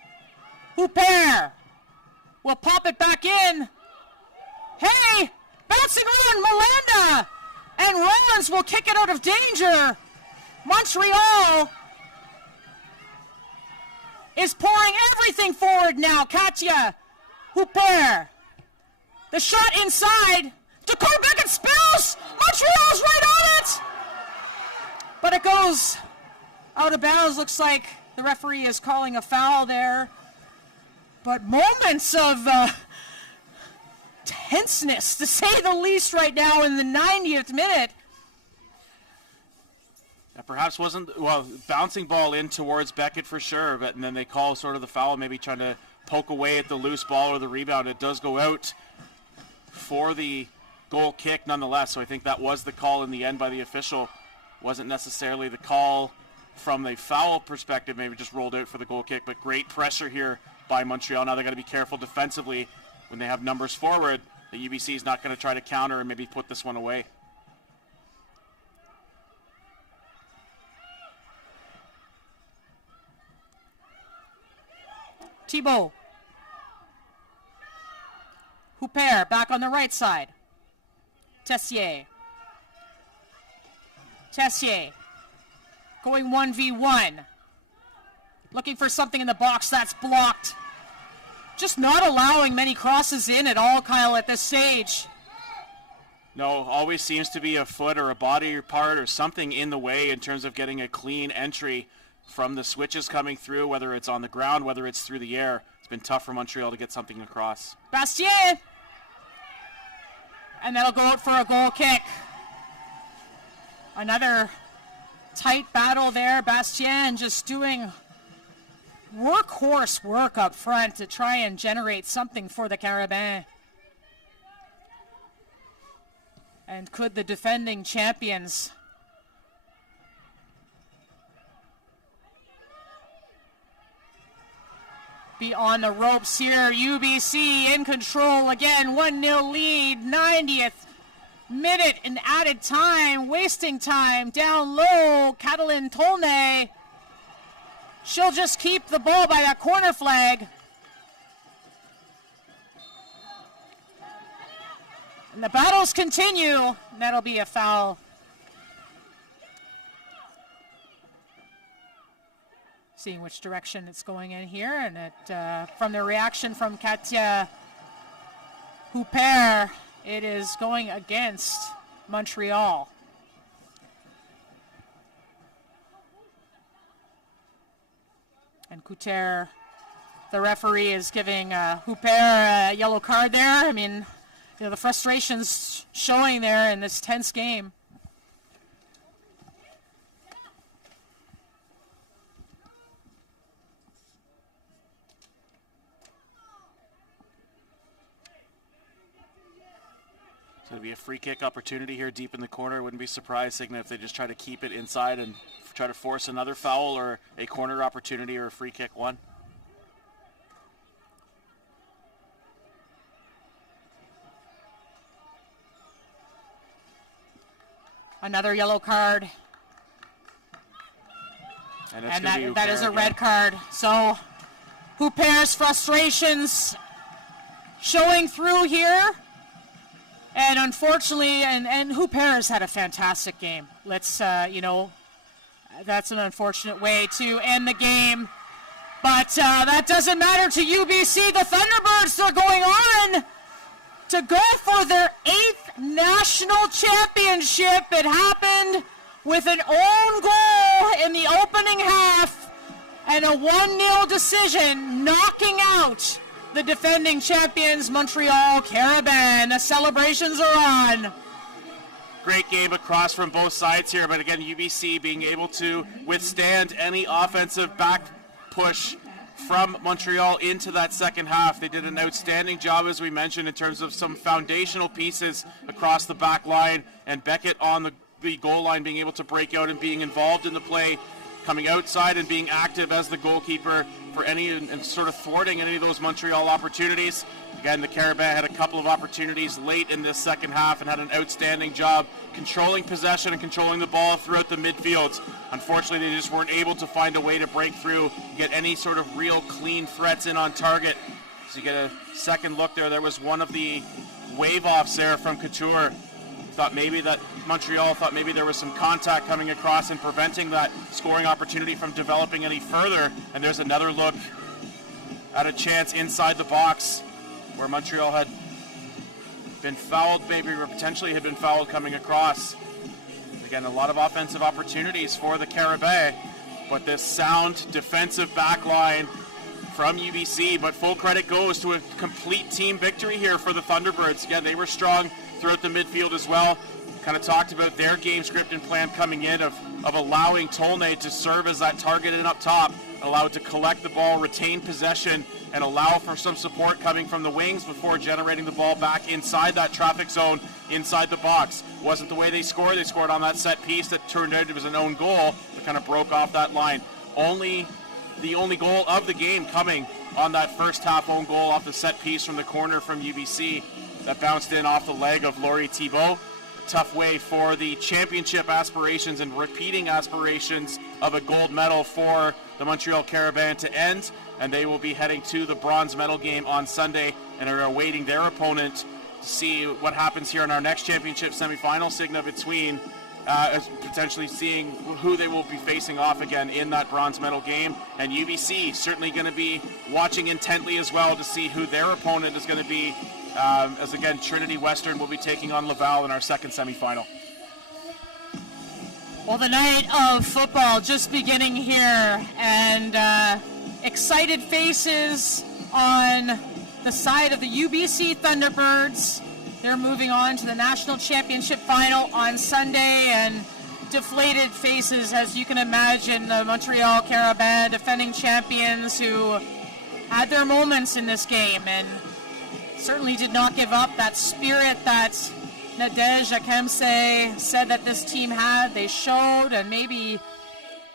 Huppert will pop it back in. Hey, bouncing around Melenda. And Rollins will kick it out of danger. Montreal is pouring everything forward now. Katja Huppert. The shot inside. Dakota Beckett spills. Montreal's right on it. But it goes out of bounds. Looks like the referee is calling a foul there. But moments of tenseness, to say the least, right now in the 90th minute. That perhaps wasn't, bouncing ball in towards Beckett for sure, but and then they call sort of the foul, maybe trying to poke away at the loose ball or the rebound. It does go out for the goal kick nonetheless, so I think that was the call in the end by the official. Wasn't necessarily the call from the foul perspective, maybe just rolled out for the goal kick, but great pressure here by Montreal. Now they got to be careful defensively when they have numbers forward. The UBC is not going to try to counter and maybe put this one away. Thibault. Huppert back on the right side. Tessier. Tessier going 1v1. Looking for something in the box that's blocked. Just not allowing many crosses in at all, Kyle, at this stage. No, always seems to be a foot or a body part or something in the way in terms of getting a clean entry from the switches coming through, whether it's on the ground, whether it's through the air. It's been tough for Montreal to get something across. Bastien! And that'll go out for a goal kick. Another tight battle there. Bastien just doing workhorse work up front to try and generate something for the Carabins. And could the defending champions be on the ropes here? UBC in control again, 1-0 lead, 90th minute in added time, wasting time down low. Catalin Tolne, she'll just keep the ball by that corner flag. And the battles continue. That'll be a foul. Seeing which direction it's going in here, and it from the reaction from Katia Huppert, it is going against Montreal. And Couture, the referee, is giving Huppert a yellow card there. I mean, you know, the frustration's showing there in this tense game. It's going to be a free kick opportunity here deep in the corner. Wouldn't be surprised, Signa, if they just try to keep it inside and try to force another foul or a corner opportunity or a free kick one. Another yellow card. And that is a red card. So Huppert's frustrations showing through here. And unfortunately, and Huppert's had a fantastic game. Let's, that's an unfortunate way to end the game. But that doesn't matter to UBC. The Thunderbirds are going on to go for their 8th national championship. It happened with an own goal in the opening half and a 1-0 decision, knocking out the defending champions, Montreal Carabins. The celebrations are on. Great game across from both sides here, but again, UBC being able to withstand any offensive back push from Montreal into that second half. They did an outstanding job, as we mentioned, in terms of some foundational pieces across the back line, and Beckett on the goal line being able to break out and being involved in the play, coming outside and being active as the goalkeeper for any and sort of thwarting any of those Montreal opportunities. Again, the Carabins had a couple of opportunities late in this second half and had an outstanding job controlling possession and controlling the ball throughout the midfield. Unfortunately, they just weren't able to find a way to break through, get any sort of real clean threats in on target. So you get a second look there. There was one of the wave-offs there from Couture. Montreal thought maybe there was some contact coming across and preventing that scoring opportunity from developing any further. And there's another look at a chance inside the box where Montreal had been fouled, maybe, or potentially had been fouled coming across. Again, a lot of offensive opportunities for the Carabins, but this sound defensive back line from UBC. But full credit goes to a complete team victory here for the Thunderbirds. Again, they were strong throughout the midfield as well. Kind of talked about their game script and plan coming in of allowing Tolne to serve as that target in up top, allow it to collect the ball, retain possession, and allow for some support coming from the wings before generating the ball back inside that traffic zone, inside the box. Wasn't the way they scored. They scored on that set piece that turned out it was an own goal that kind of broke off that line. The only goal of the game coming on that first half own goal off the set piece from the corner from UBC that bounced in off the leg of Laurie Thibault. Tough way for the championship aspirations and repeating aspirations of a gold medal for the Montreal Carabins to end, and they will be heading to the bronze medal game on Sunday and are awaiting their opponent to see what happens here in our next championship semifinal, Signa, between potentially seeing who they will be facing off again in that bronze medal game. And UBC certainly going to be watching intently as well to see who their opponent is going to be, as again Trinity Western will be taking on Laval in our second semifinal. Well, the night of football just beginning here, and excited faces on the side of the UBC Thunderbirds. They're moving on to the national championship final on Sunday, and deflated faces, as you can imagine. The Montreal Carabin, defending champions, who had their moments in this game and certainly did not give up. That spirit that Nadej Akemse said that this team had, they showed, and maybe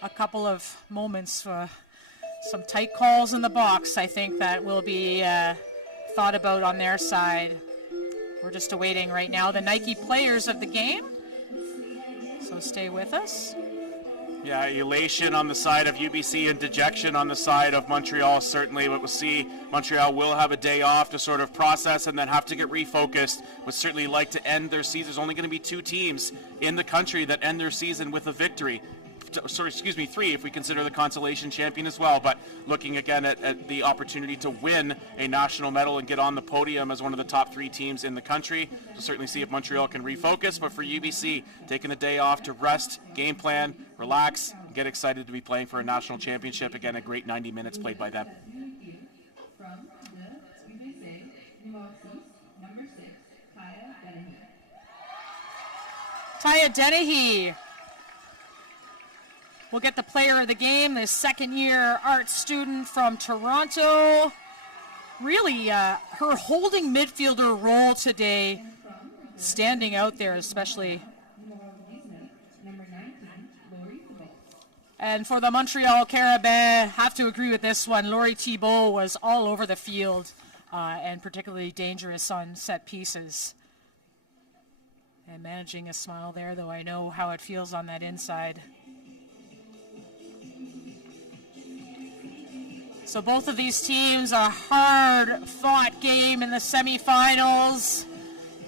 a couple of moments, some tight calls in the box, I think, that will be thought about on their side. We're just awaiting right now the Nike players of the game, so stay with us. Yeah, elation on the side of UBC and dejection on the side of Montreal. Certainly what we'll see, Montreal will have a day off to sort of process and then have to get refocused. Would certainly like to end their season. There's only going to be 2 teams in the country that end their season with a victory. Sorry, 3 if we consider the consolation champion as well, but looking again at the opportunity to win a national medal and get on the podium as one of the top 3 teams in the country. We'll certainly see if Montreal can refocus, but for UBC, taking the day off to rest, game plan, relax, and get excited to be playing for a national championship. Again, a great 90 minutes played by them. From the CBC, number 6, Taya Dennehy. Taya Dennehy will get the player of the game, the second-year art student from Toronto. Really, her holding midfielder role today, standing out there, especially. And for the Montreal Carabin, have to agree with this one. Laurie Thibault was all over the field and particularly dangerous on set pieces. And managing a smile there, though I know how it feels on that inside. So both of these teams, a hard-fought game in the semifinals.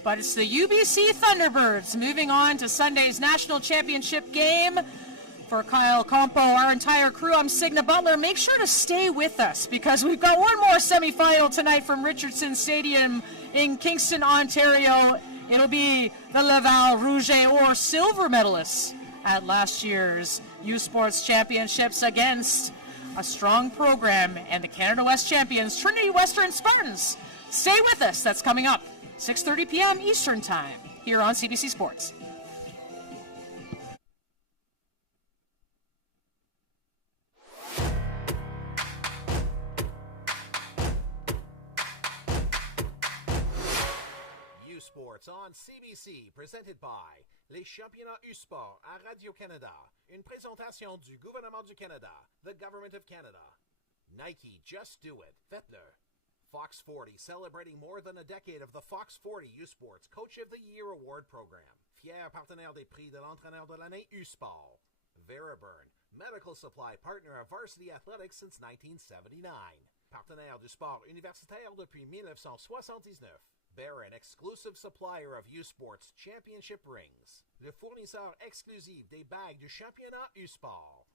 But it's the UBC Thunderbirds moving on to Sunday's national championship game. For Kyle Compo, our entire crew, I'm Signa Butler. Make sure to stay with us because we've got one more semifinal tonight from Richardson Stadium in Kingston, Ontario. It'll be the Laval Rouge or silver medalists at last year's U Sports Championships against a strong program and the Canada West champions, Trinity Western Spartans. Stay with us. That's coming up 6:30 p.m. Eastern Time here on CBC Sports. U Sports on CBC, presented by les championnats U-Sport à Radio-Canada. Une présentation du gouvernement du Canada, the Government of Canada. Nike, just do it. Faites-le. Fox 40, celebrating more than a decade of the Fox 40 U-Sports Coach of the Year Award Program. Fier partenaire des prix de l'entraîneur de l'année U-Sport. Veraburn, medical supply partner of Varsity Athletics since 1979. Partenaire du sport universitaire depuis 1979. Barron, exclusive supplier of U-Sports Championship rings. Le fournisseur exclusif des bagues du championnat U-Sport.